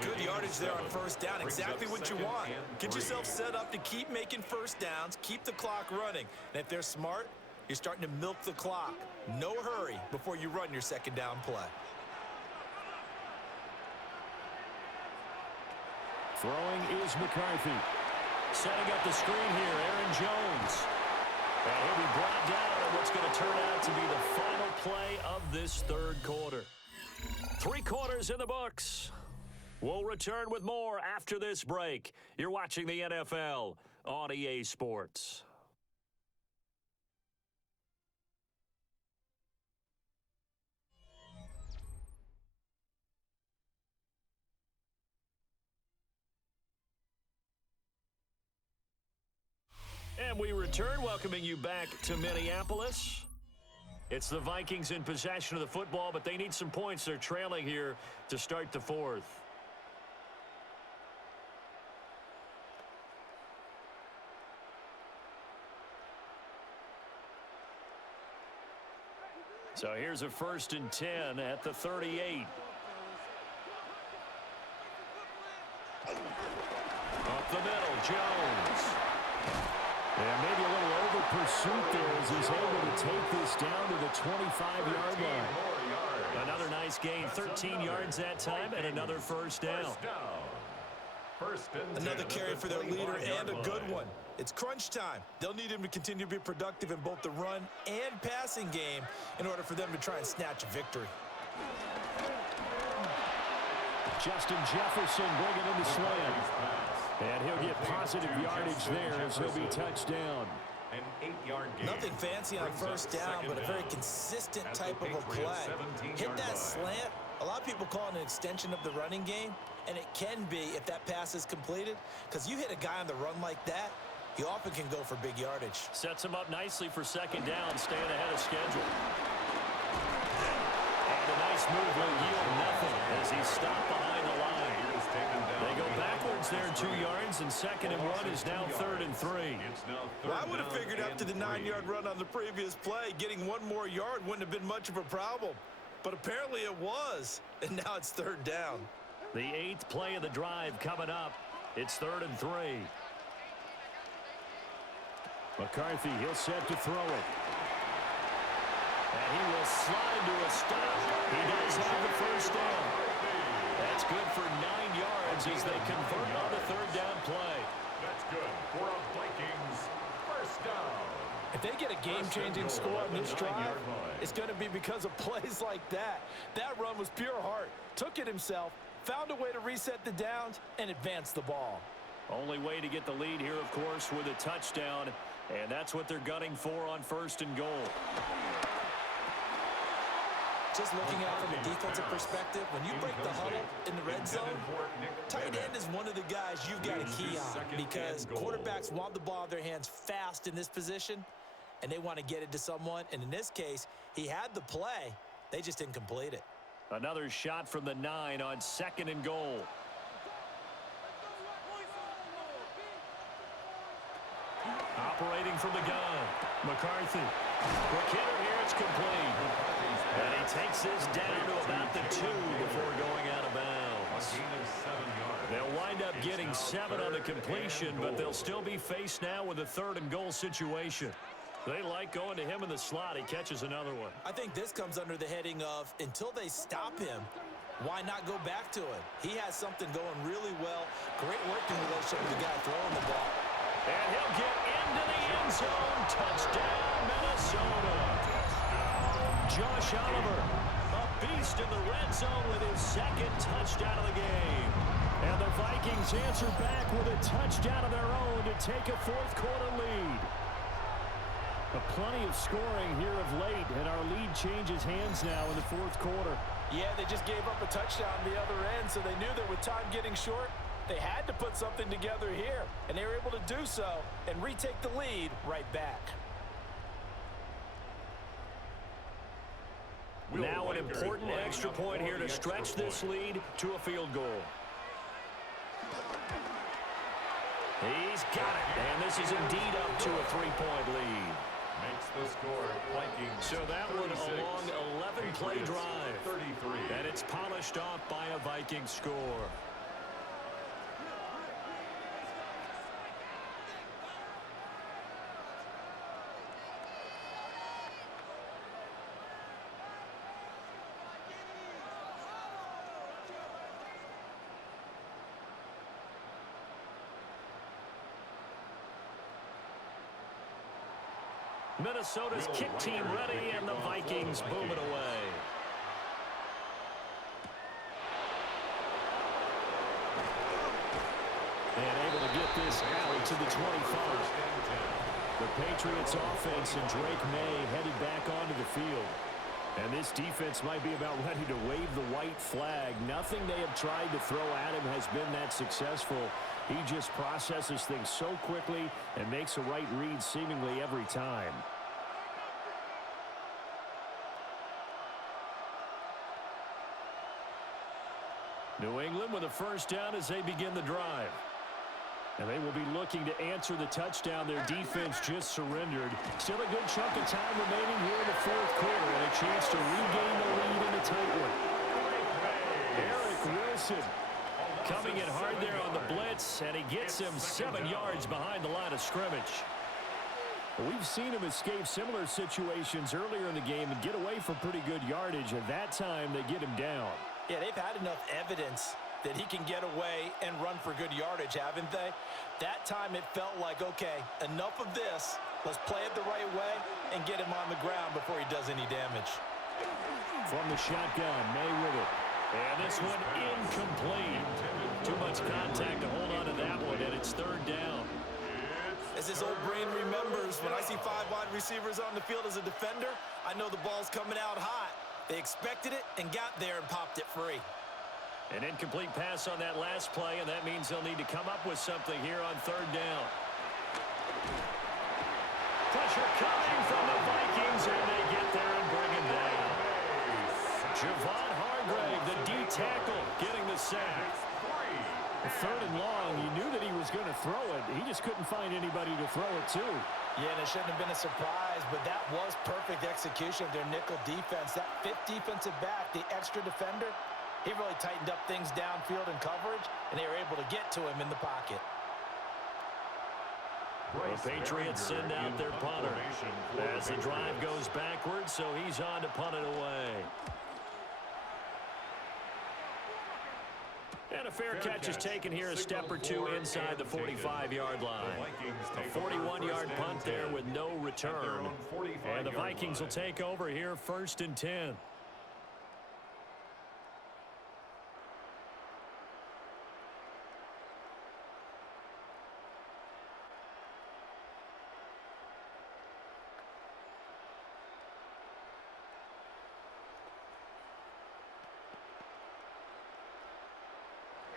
Good yardage there on first down. Exactly what you want. Get yourself set up to keep making first downs, keep the clock running. And if they're smart, you're starting to milk the clock. No hurry before you run your second down play. Throwing is McCarthy. Setting up the screen here, Aaron Jones. And he'll be brought down in what's going to turn out to be the final play of this third quarter. 3 quarters in the books. We'll return with more after this break. You're watching the NFL on EA Sports. And we return, welcoming you back to Minneapolis. It's the Vikings in possession of the football, but they need some points. They're trailing here to start the fourth. So here's a 1st and 10 at the 38. Up the middle, Jones. And maybe a little over pursuit there as he's able to take this down to the 25-yard line. Another nice gain, 13 yards that time, and another first down. Another carry for their leader and a good one. It's crunch time. They'll need him to continue to be productive in both the run and passing game in order for them to try and snatch a victory. Justin Jefferson bringing in the slam. And he'll get positive yardage there as he'll be touchdown. An 8-yard gain. Nothing fancy on first down, but a very consistent type of a play. Hit that slant. A lot of people call it an extension of the running game, and it can be if that pass is completed, because you hit a guy on the run like that, he often can go for big yardage. Sets him up nicely for second down, staying ahead of schedule. And a nice move will yield nothing as he's stopped behind the line. They go backwards there 2 yards, and 2nd and 1 is now 3rd and 3. Well, I would have figured after the 9-yard run on the previous play, getting 1 more yard wouldn't have been much of a problem. But apparently it was, and now it's 3rd down. The 8th play of the drive coming up. It's 3rd and 3. McCarthy, he'll set to throw it. And he will slide to a stop. He does have the first down. That's good for 9 yards as they convert on the 3rd down play. That's good for a Vikings first down. If they get a game-changing score on this drive, it's going to be because of plays like that. That run was pure heart. Took it himself, found a way to reset the downs, and advance the ball. Only way to get the lead here, of course, with a touchdown, and that's what they're gunning for on 1st and goal. Just looking at it from a defensive perspective, when you break the huddle in the red zone, tight end is one of the guys you've got to key on because quarterbacks want the ball in their hands fast in this position, and they want to get it to someone. And in this case, he had the play. They just didn't complete it. Another shot from the 9 on 2nd and goal. Operating from the gun, McCarthy. Quick hitter here, it's complete. And he takes this down to about the 2 before going out of bounds. They'll wind up getting 7 on the completion, but they'll still be faced now with a 3rd and goal situation. They like going to him in the slot. He catches another one. I think this comes under the heading of until they stop him, why not go back to it? He has something going really well. Great working relationship with the guy throwing the ball. And he'll get into the end zone. Touchdown, Minnesota. Josh Oliver, a beast in the red zone with his 2nd touchdown of the game. And the Vikings answer back with a touchdown of their own to take a 4th quarter lead. Plenty of scoring here of late, and our lead changes hands now in the 4th quarter. Yeah, they just gave up a touchdown on the other end, so they knew that with time getting short, they had to put something together here, and they were able to do so and retake the lead right back. Now an important extra point here to stretch this lead to a field goal. He's got it, and this is indeed up to a 3-point lead. Makes the score Vikings. So that one a long 11-play drive. 33. And it's polished off by a Viking score. Minnesota's kick team ready, and the Vikings boom it away. And able to get this out to the 25. The Patriots offense and Drake May headed back onto the field. And this defense might be about ready to wave the white flag. Nothing they have tried to throw at him has been that successful. He just processes things so quickly and makes a right read seemingly every time. New England with a first down as they begin the drive. And they will be looking to answer the touchdown their defense just surrendered. Still a good chunk of time remaining here in the fourth quarter, and a chance to regain the lead in a tight one. Eric Wilson coming in hard there on the blitz, and he gets him 7 yards behind the line of scrimmage. We've seen him escape similar situations earlier in the game and get away from pretty good yardage. At that time, they get him down. Yeah, they've had enough evidence that he can get away and run for good yardage, haven't they? That time it felt like, okay, enough of this. Let's play it the right way and get him on the ground before he does any damage. From the shotgun, May with it. And this one incomplete. Too much contact to hold on to that one, and it's third down. As his old brain remembers, when I see 5 wide receivers on the field as a defender, I know the ball's coming out hot. They expected it and got there and popped it free. An incomplete pass on that last play, and that means they'll need to come up with something here on third down. Pressure coming from the Vikings, and they get there and bring him down. Javon Hargrave, the D tackle, getting the sack. Third and long, you knew that he was going to throw it. He just couldn't find anybody to throw it to. Yeah, and it shouldn't have been a surprise, but that was perfect execution of their nickel defense. That fifth defensive back, the extra defender, he really tightened up things downfield in coverage, and they were able to get to him in the pocket. The Patriots send out their punter as the drive goes backwards, so he's on to punt it away. And a fair catch is taken here, a step or two inside the 45-yard line. A 41-yard punt there with no return. And the Vikings will take over here, 1st and 10.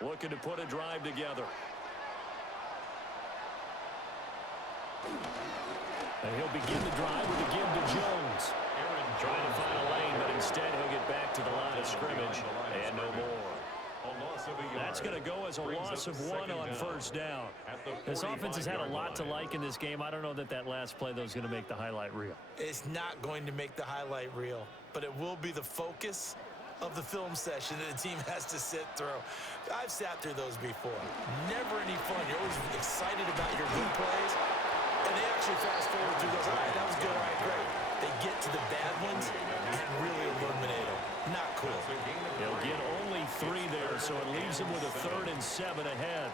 Looking to put a drive together. And he'll begin the drive with a give to Jones. Trying to find a lane, but instead he'll get back to the line of scrimmage and no more. That's going to go as a loss of 1 on first down. This offense has had a lot to like in this game. I don't know that that last play, though, is going to make the highlight reel. It's not going to make the highlight reel, but it will be the focus of the film session that the team has to sit through. I've sat through those before. Never any fun. You're always excited about your good plays, and they actually fast forward through those. All right, that was good. All right, great. They get to the bad ones and really eliminate them. Not cool. They'll get only 3 there, so it leaves them with a 3rd and 7 ahead.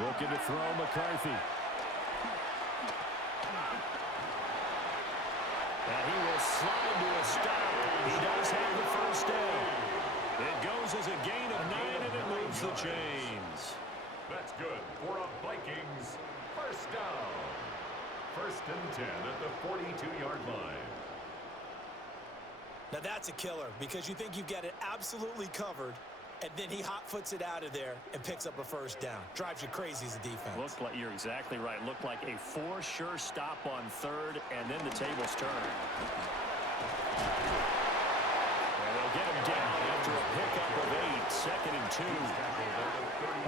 Looking to throw McCarthy. And he will slide to a stop. He does have the first down. It goes as a gain of 9, and it moves the chains. That's good for a Vikings first down. 1st and 10 at the 42-yard line. Now that's a killer because you think you've got it absolutely covered, and then he hot-foots it out of there and picks up a first down. Drives you crazy as a defense. Looked like, you're exactly right. Looked like a for sure stop on 3rd, and then the tables turn. And they'll get him down after a pickup of 8, 2nd and 2.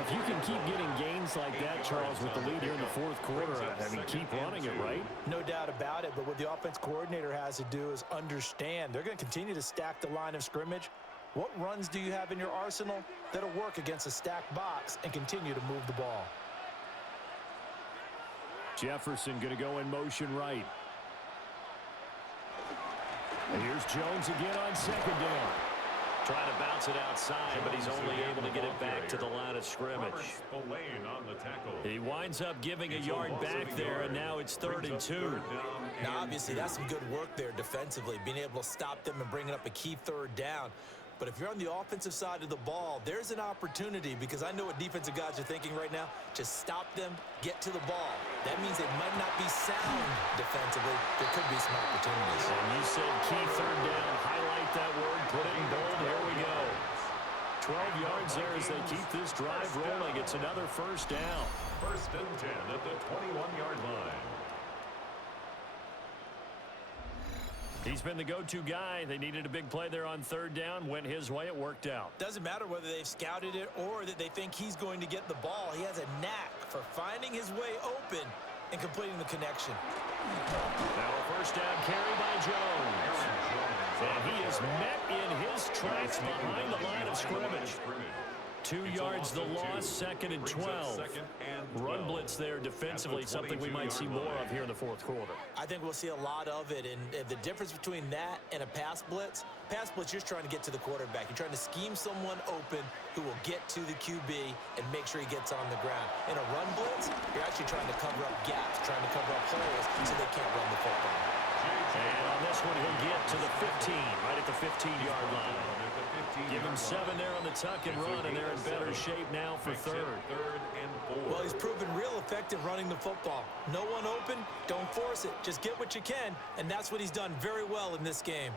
If you can keep getting gains like that, Charles, with the lead here in the 4th quarter, I mean, keep running it, right? No doubt about it, but what the offense coordinator has to do is understand. They're going to continue to stack the line of scrimmage. What runs do you have in your arsenal that'll work against a stacked box and continue to move the ball? Jefferson going to go in motion right. And here's Jones again on 2nd down. Trying to bounce it outside, but he's only able to get it back to the line of scrimmage. He winds up giving a yard back there, and now it's 3rd and 2. Now, obviously, that's some good work there defensively, being able to stop them and bringing up a key 3rd down. But if you're on the offensive side of the ball, there's an opportunity, because I know what defensive guys are thinking right now. Just stop them, get to the ball. That means they might not be sound defensively. There could be some opportunities. And you said key 3rd down. Highlight that word. Put it in bold. Here we go. 12 yards there as they keep this drive rolling. It's another 1st down. 1st and 10 at the 21-yard line. He's been the go-to guy. They needed a big play there on 3rd down. Went his way. It worked out. Doesn't matter whether they've scouted it or that they think he's going to get the ball. He has a knack for finding his way open and completing the connection. Now a 1st down carry by Jones. And he is met in his tracks behind the line of scrimmage. 2 yards the loss, 2nd and 12. Run blitz there defensively, something we might see more of here in the 4th quarter. I think we'll see a lot of it, and the difference between that and a pass blitz, you're just trying to get to the quarterback. You're trying to scheme someone open who will get to the QB and make sure he gets on the ground. In a run blitz, you're actually trying to cover up gaps, trying to cover up holes so they can't run the football. And on this one, he'll get to the 15, right at the 15-yard line. Give him 7 there on the tuck and run, and they're in better shape now for 3rd. Well, he's proven real effective running the football. No one open, don't force it. Just get what you can, and that's what he's done very well in this game.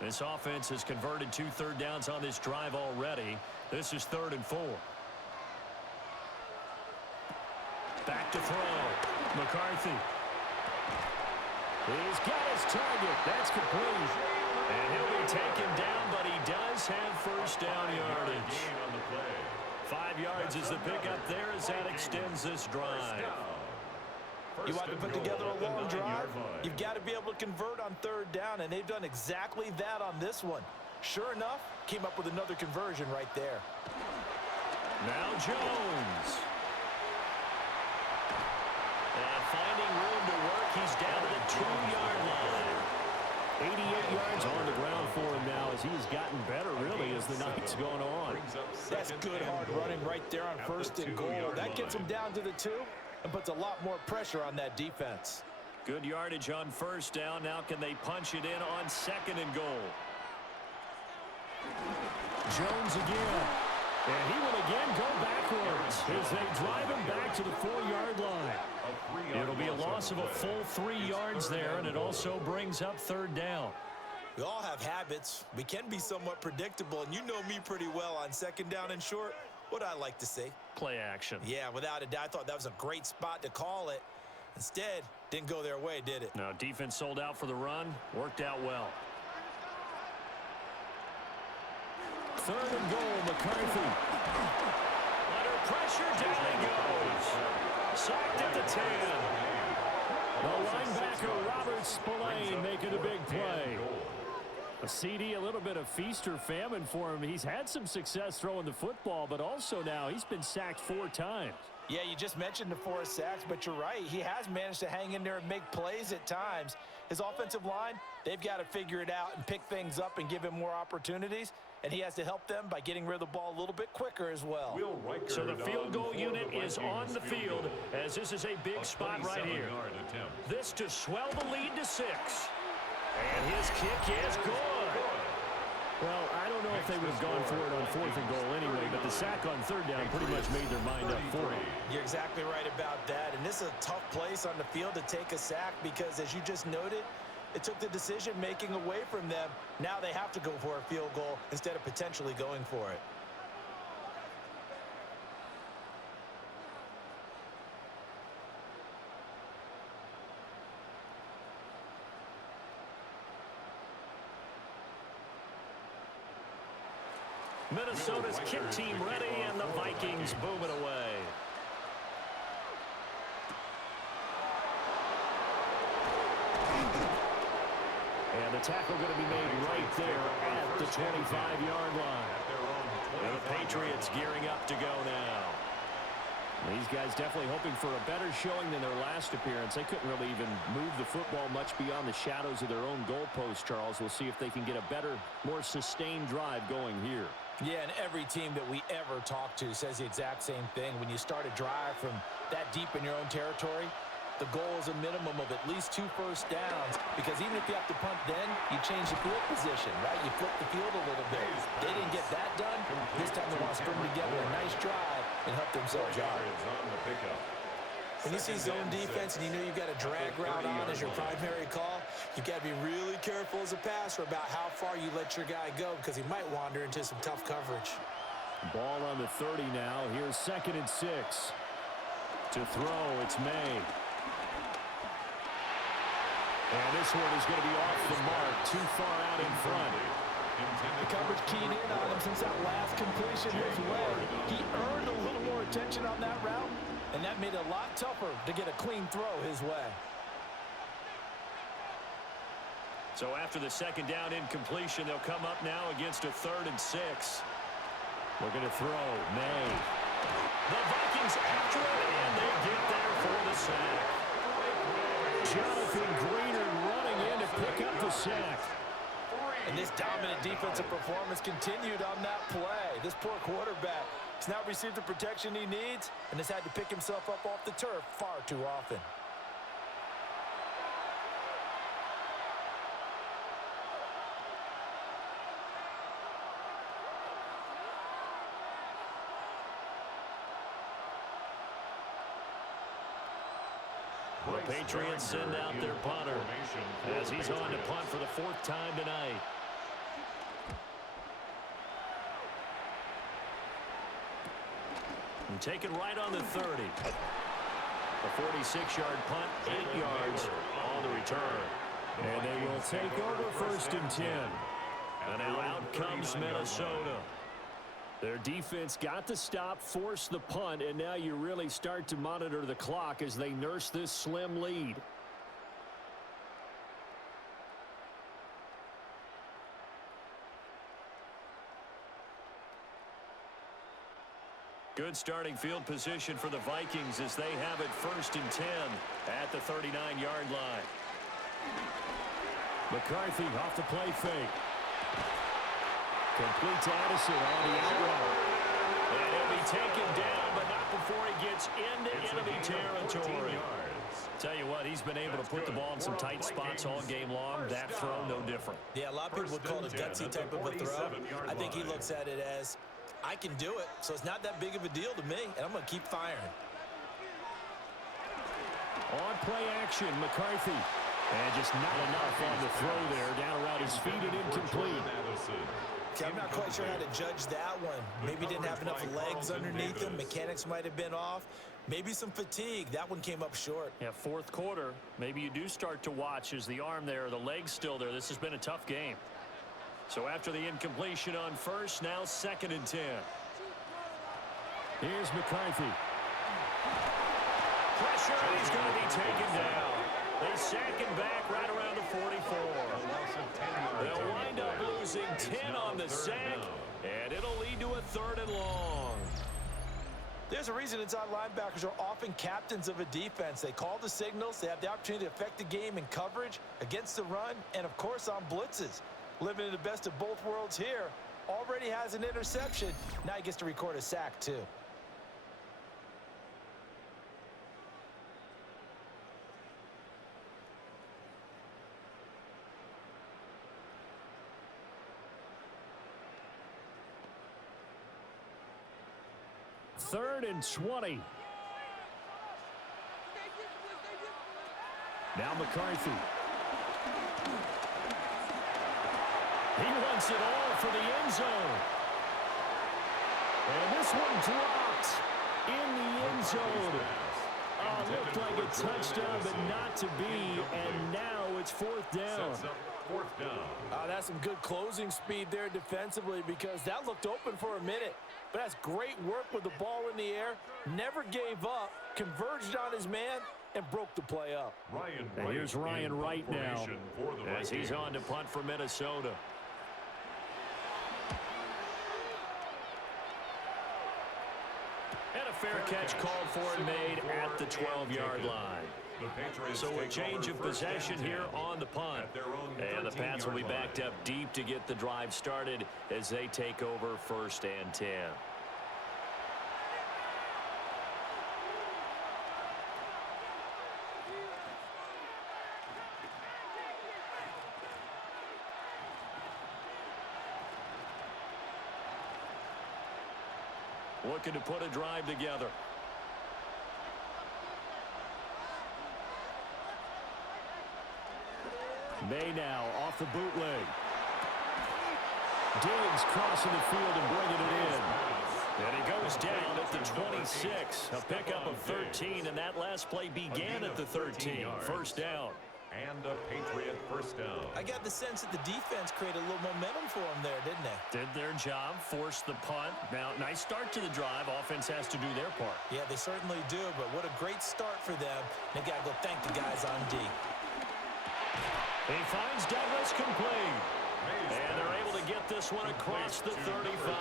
This offense has converted 2 3rd downs on this drive already. This is 3rd and 4. Back to throw. McCarthy. He's got his target. That's complete. And he'll be taken down, but he does have 1st down yardage. 5 yards is the pickup there as that extends this drive. You want to put together a long drive? You've got to be able to convert on 3rd down, and they've done exactly that on this one. Sure enough, came up with another conversion right there. Now Jones. And finding room to work, he's down to the 2-yard line. 88 yards on the ground for him now as he's gotten better, really, as the night's going on. That's good hard running right there on 1st and goal. That gets him down to the 2 and puts a lot more pressure on that defense. Good yardage on 1st down. Now can they punch it in on 2nd and goal? Jones again. And he will again go backwards as they drive him back to the 4-yard line. It'll be a loss of a full 3 yards there, and it also brings up 3rd down. We all have habits. We can be somewhat predictable, and you know me pretty well on 2nd down and short. What I like to see. Play action. Yeah, without a doubt. I thought that was a great spot to call it. Instead, didn't go their way, did it? No, defense sold out for the run. Worked out well. 3rd and goal, McCarthy. Under pressure, down he goes. Sacked at the 10. The linebacker, Robert Spillane, making a big play. A CD, a little bit of feast or famine for him. He's had some success throwing the football, but also now he's been sacked 4 times. Yeah, you just mentioned the 4 sacks, but you're right. He has managed to hang in there and make plays at times. His offensive line, they've got to figure it out and pick things up and give him more opportunities. And he has to help them by getting rid of the ball a little bit quicker as well. So the field goal unit is on the field as this is a big spot right here. This to swell the lead to 6. And his kick is good. Well, I don't know if they would have gone for it on 4th and goal anyway, but the sack on 3rd down pretty much made their mind up for it. You're exactly right about that. And this is a tough place on the field to take a sack because, as you just noted, it took the decision-making away from them. Now they have to go for a field goal instead of potentially going for it. Minnesota's kick team ready, and the Vikings boom it away. And the tackle going to be made right there at the 25-yard line. And the Patriots gearing up to go now. These guys definitely hoping for a better showing than their last appearance. They couldn't really even move the football much beyond the shadows of their own goalpost, Charles. We'll see if they can get a better, more sustained drive going here. Yeah, and every team that we ever talk to says the exact same thing. When you start a drive from that deep in your own territory, the goal is a minimum of at least 2 first downs, because even if you have to punt then, you change the field position, right? You flip the field a little bit. They didn't get that done. This time they want to string together a nice drive and help themselves out. When you see zone defense and you know you've got a drag route on as your primary call, you've got to be really careful as a passer about how far you let your guy go, because he might wander into some tough coverage. Ball on the 30 now. Here's 2nd and 6. To throw, it's May. And this one is going to be off the mark, too far out in front. The coverage keyed in on him since that last completion his way. He earned a little more attention on that route, and that made it a lot tougher to get a clean throw his way. So after the 2nd down incompletion, they'll come up now against a 3rd and 6. We're going to throw. May. The Vikings after it, and they get there for the sack. Jonathan Greener running in to pick up the sack. And this dominant defensive performance continued on that play. This poor quarterback has not received the protection he needs and has had to pick himself up off the turf far too often. The Patriots send out their punter as he's on to punt for the 4th time tonight. And take it right on the 30. A 46-yard punt, 8 yards on the return. And they will take over 1st and 10. And now out comes Minnesota. Their defense got the stop, forced the punt, and now you really start to monitor the clock as they nurse this slim lead. Good starting field position for the Vikings as they have it 1st and 10 at the 39-yard line. McCarthy off the play fake. Complete to Addison on the out route. And he'll be taken down, but not before he gets into enemy territory. Tell you what, he's been able to put the ball in some tight spots all game long. That throw, no different. Yeah, a lot of people would call it a gutsy type of a throw. I think he looks at it as, I can do it, so it's not that big of a deal to me, and I'm going to keep firing. On play action, McCarthy. And just not enough on the throw there. Down around his feet and incomplete. Okay, I'm not quite sure how to judge that one. Maybe didn't have enough legs underneath him. Mechanics might have been off. Maybe some fatigue. That one came up short. Yeah, 4th quarter. Maybe you do start to watch as the arm there, the leg's still there. This has been a tough game. So after the incompletion on 1st, now 2nd and 10. Here's McCarthy. Pressure, and he's going to be taken down. They sack him back right around the 44. They'll wind up losing 10 on the sack, and it'll lead to a 3rd and long. There's a reason inside linebackers are often captains of a defense. They call the signals. They have the opportunity to affect the game in coverage, against the run, and, of course, on blitzes. Living in the best of both worlds here. Already has an interception. Now he gets to record a sack, too. Third and 20. Now McCarthy. He wants it all for the end zone. And this one dropped in the end zone. Looked like a touchdown, but not to be. And now it's 4th down. That's some good closing speed there defensively, because that looked open for a minute. But that's great work with the ball in the air. Never gave up, converged on his man, and broke the play up. And here's Ryan Wright now as he's on to punt for Minnesota. And a fair fair catch called for and made at the 12-yard line. So a change of possession here on the punt. And the Pats will be backed up deep to get the drive started as they take over 1st and 10. Looking to put a drive together. May now off the bootleg. Diggs crossing the field and bringing it in. And he goes down at the 26. A pickup of 13, and that last play began at the 13. 1st down. And a Patriot 1st down. I got the sense that the defense created a little momentum for them there, didn't they? Did their job, forced the punt. Now, nice start to the drive. Offense has to do their part. Yeah, they certainly do, but what a great start for them. They got to go thank the guys on D. He finds Douglas complete. And they're able to get this one across the 35.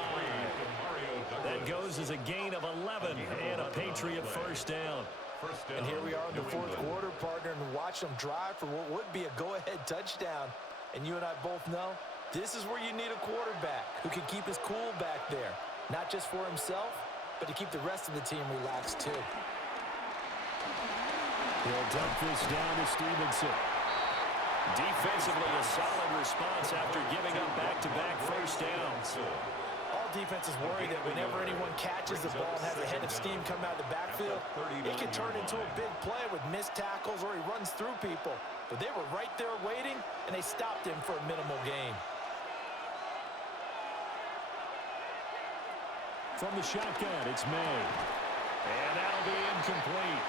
That goes as a gain of 11 and a Patriot 1st down. And here we are in the 4th quarter, partner, and watch them drive for what would be a go-ahead touchdown. And you and I both know this is where you need a quarterback who can keep his cool back there. Not just for himself, but to keep the rest of the team relaxed, too. He'll dump this down to Stevenson. Defensively, a solid response after giving up back-to-back 1st downs. All defenses worry that whenever anyone catches the ball and has a head of steam come out of the backfield, it can turn into a big play with missed tackles or he runs through people. But they were right there waiting, and they stopped him for a minimal gain. From the shotgun, it's May. And that'll be incomplete.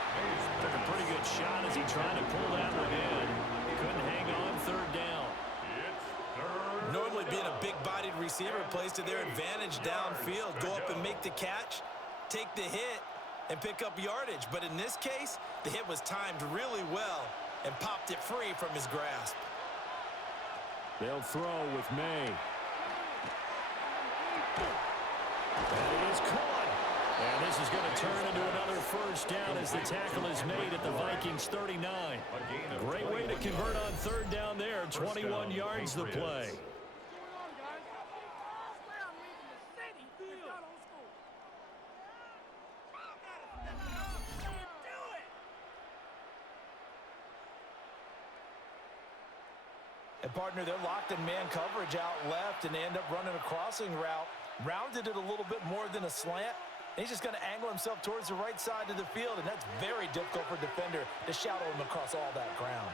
Took a pretty good shot as he tried to pull that one in. Couldn't hang on 3rd down. Normally being a big-bodied receiver plays to their advantage downfield. Go up and make the catch, take the hit, and pick up yardage. But in this case, the hit was timed really well and popped it free from his grasp. They'll throw with May. And it is caught. And this is going to turn into another 1st down as the tackle is made at the Vikings 39. Great way to convert on 3rd down there. 21 yards the play. And, partner, they're locked in man coverage out left, and they end up running a crossing route. Rounded it a little bit more than a slant. And he's just going to angle himself towards the right side of the field, and that's very difficult for a defender to shadow him across all that ground.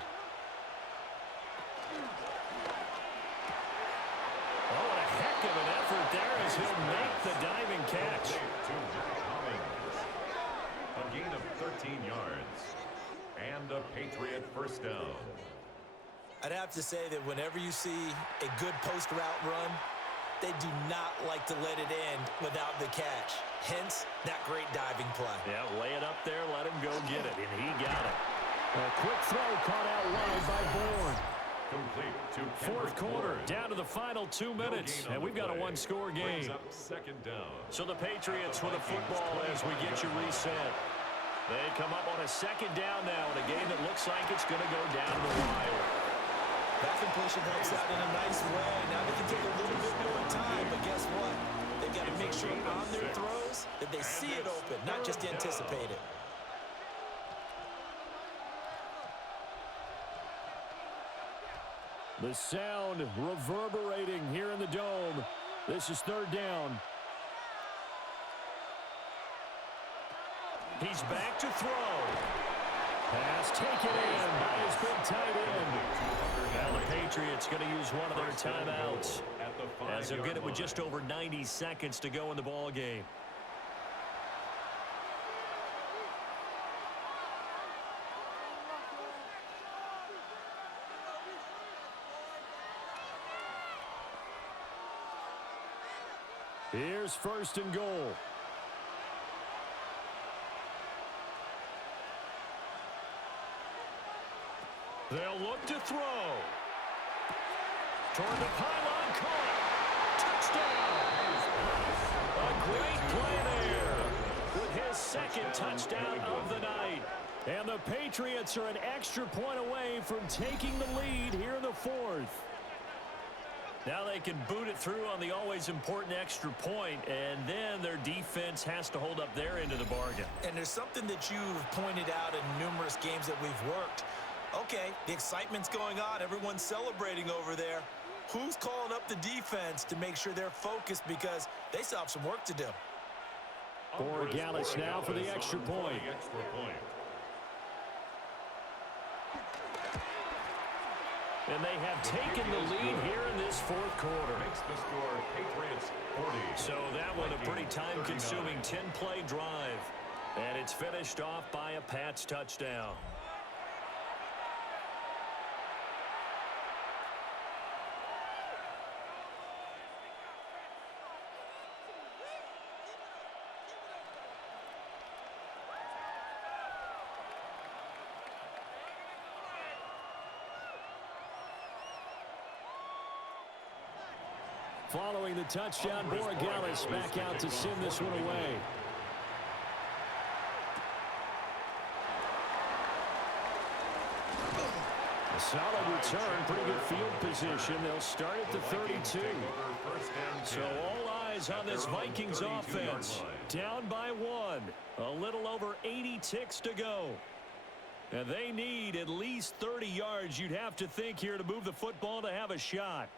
Oh, what a heck of an effort there as he'll make the diving catch. A gain of 13 yards. And a Patriot 1st down. I'd have to say that whenever you see a good post route run, they do not like to let it end without the catch. Hence, that great diving play. Yeah, lay it up there, let him go get it, and he got it. A quick throw caught out wide by Bourne. Complete to 4th quarter, down to the final 2 minutes, and we've got a 1-score game. 2nd down. So the Patriots with the football as we get you reset. They come up on a 2nd down now in a game that looks like it's going to go down the wire. That completion helps out in a nice way. Now they can take a little bit more time, but guess what? They've got to make sure on their throws that they see it open, not just anticipate it. The sound reverberating here in the dome. This is 3rd down. He's back to throw. Pass taken in by his big tight end. Now the Patriots going to use one of their timeouts as they'll get it with just over 90 seconds to go in the ball game. Here's 1st and goal. They'll look to throw. Toward the pylon, caught. Touchdown! A great play there with his second touchdown of the night. And the Patriots are an extra point away from taking the lead here in the fourth. Now they can boot it through on the always important extra point, and then their defense has to hold up their end of the bargain. And there's something that you've pointed out in numerous games that we've worked. Okay, the excitement's going on. Everyone's celebrating over there. Who's calling up the defense to make sure they're focused because they still have some work to do? Borregales now for the extra point. And they have taken the lead here in this fourth quarter. Makes the score Patriots 40. So that one a pretty time-consuming 10-play drive. And it's finished off by a Pats touchdown. Following the touchdown, Borregales back out to send this one away. A solid return, pretty good field position. They'll start at the 32. So all eyes on this Vikings offense. Down by 1. A little over 80 ticks to go. And they need at least 30 yards, you'd have to think, here to move the football to have a shot.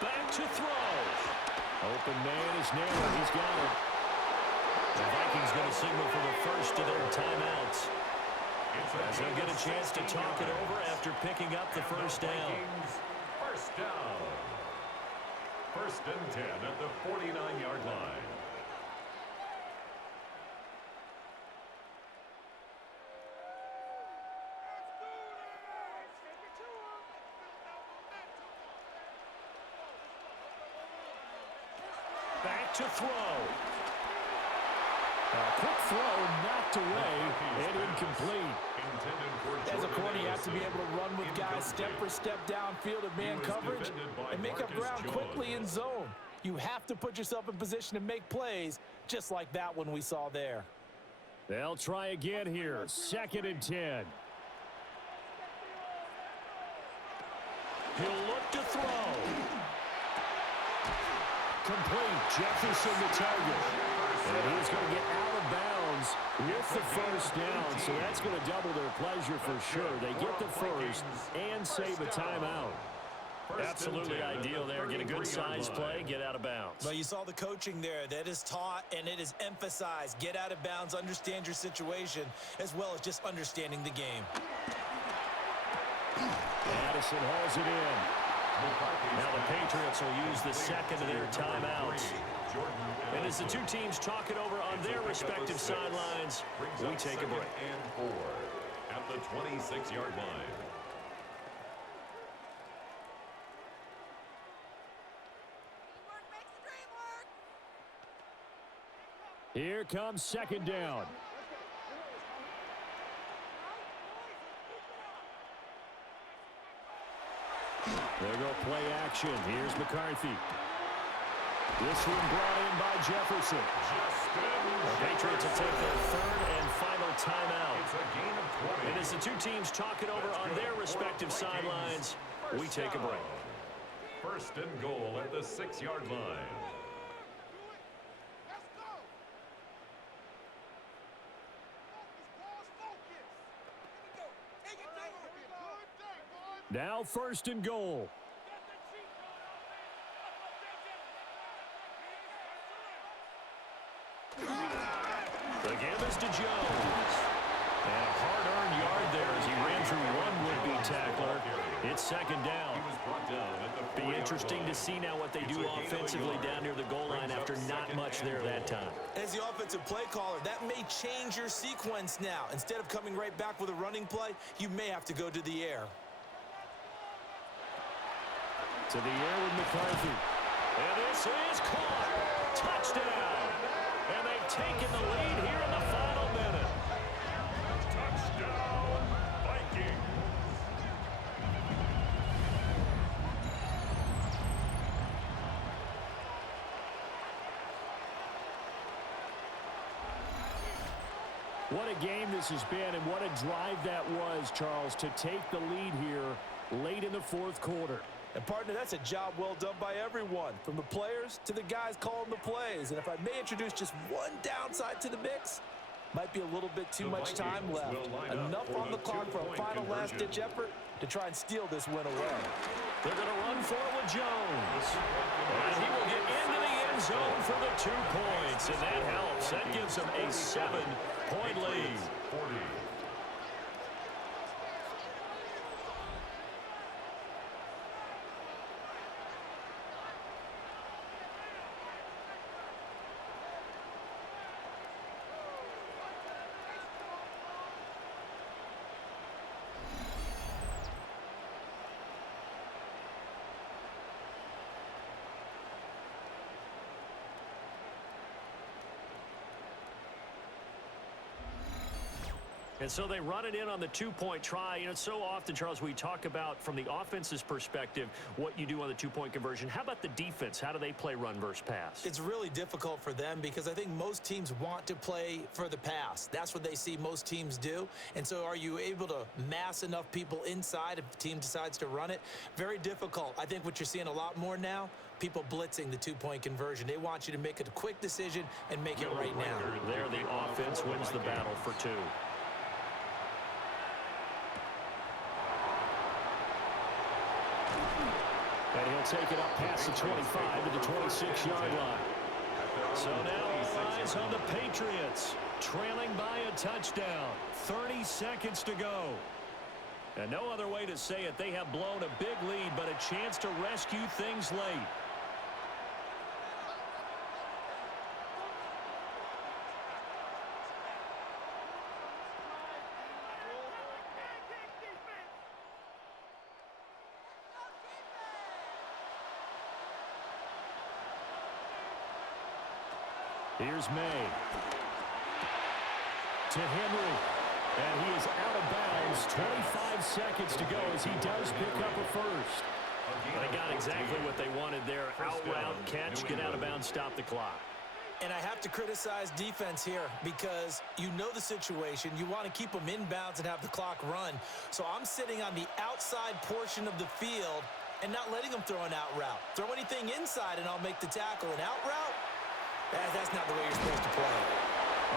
Back to throw. Open man is nailed. He's got it. The Vikings going to signal for the first of their timeouts, as they'll get a chance to talk it over after picking up the first down. First down. First and 10 at the 49-yard line. Back to throw. A quick throw knocked away and incomplete. As a corner, you have to be able to run with guys step for step downfield of man coverage and make up ground quickly in zone. You have to put yourself in position to make plays, just like that one we saw there. They'll try again here. Second and 10. He'll look to throw. Complete. Jefferson the target. And he's going to get out of bounds with the first down. So that's going to double their pleasure for sure. They get the first and save a timeout. Absolutely ideal there. Get a good size play, get out of bounds. Well, you saw the coaching there. That is taught and it is emphasized. Get out of bounds, understand your situation, as well as just understanding the game. Addison hauls it in. Now the Patriots will use the second of their timeouts. And as the two teams talk it over on their respective sidelines, we take a break. And 4 at the 26-yard line. Here comes second down. There go play action. Here's McCarthy. This one brought in by Jefferson. The Patriots will take their third and final timeout. It's a gain of 20. And as the two teams talk it over on their respective sidelines, we take a break. First and goal at the 6-yard line. Now first and goal. The give is to Jones. And a hard-earned yard there as he ran through one would-be tackler. It's second down. Be interesting to see now what they do offensively down near the goal line after not much there that time. As the offensive play caller, that may change your sequence now. Instead of coming right back with a running play, you may have to go to the air. To the air with McCarthy. And this is caught. Touchdown. And they've taking the lead here in the final minute. Touchdown, Vikings. What a game this has been, and what a drive that was, Charles, to take the lead here late in the fourth quarter. And, partner, that's a job well done by everyone, from the players to the guys calling the plays. And if I may introduce just one downside to the mix, might be a little bit too much time left. Enough on the clock for a final last-ditch effort to try and steal this win away. They're going to run for it with Jones. And he will get into the end zone for the 2 points, and that helps. That gives them a 7-point lead. 40. And so they run it in on the 2-point try. You know, so often, Charles, we talk about from the offense's perspective what you do on the 2-point conversion. How about the defense? How do they play run versus pass? It's really difficult for them because I think most teams want to play for the pass. That's what they see most teams do. And so are you able to mass enough people inside if the team decides to run it? Very difficult. I think what you're seeing a lot more now, people blitzing the 2-point conversion. They want you to make a quick decision and make it right now. There, the offense wins the battle for 2. And he'll take it up past the 25 to the 26-yard line. So now eyes on the Patriots, trailing by a touchdown. 30 seconds to go. And no other way to say it. They have blown a big lead, but a chance to rescue things late. Here's May. To Henry. And he is out of bounds. 25 seconds to go as he does pick up a first. They got exactly what they wanted there. Out route, catch, get out of bounds, stop the clock. And I have to criticize defense here because you know the situation. You want to keep them inbounds and have the clock run. So I'm sitting on the outside portion of the field and not letting them throw an out route. Throw anything inside and I'll make the tackle. An out route? That's not the way you're supposed to play.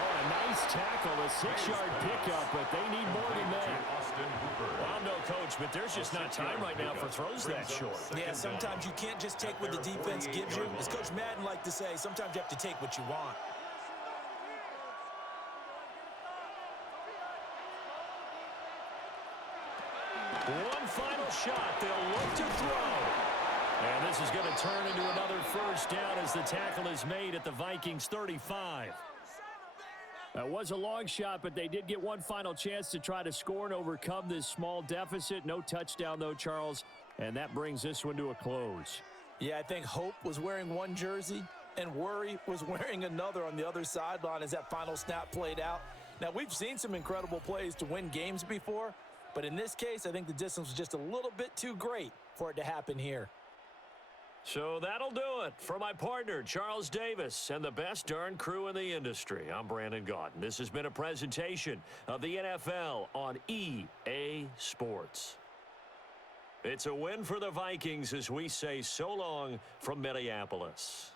Oh, a nice tackle, a 6-yard pickup, but they need more than that. Well, I'm no coach, but there's just not time right now for throws that short. Yeah, sometimes you can't just take what the defense gives you. As Coach Madden liked to say, sometimes you have to take what you want. One final shot. They'll look to throw. And this is going to turn into another first down as the tackle is made at the Vikings 35. That was a long shot, but they did get one final chance to try to score and overcome this small deficit. No touchdown, though, Charles, and that brings this one to a close. Yeah, I think Hope was wearing one jersey and Worry was wearing another on the other sideline as that final snap played out. Now, we've seen some incredible plays to win games before, but in this case, I think the distance was just a little bit too great for it to happen here. So that'll do it for my partner, Charles Davis, and the best darn crew in the industry. I'm Brandon Gaudin. This has been a presentation of the NFL on EA Sports. It's a win for the Vikings as we say so long from Minneapolis.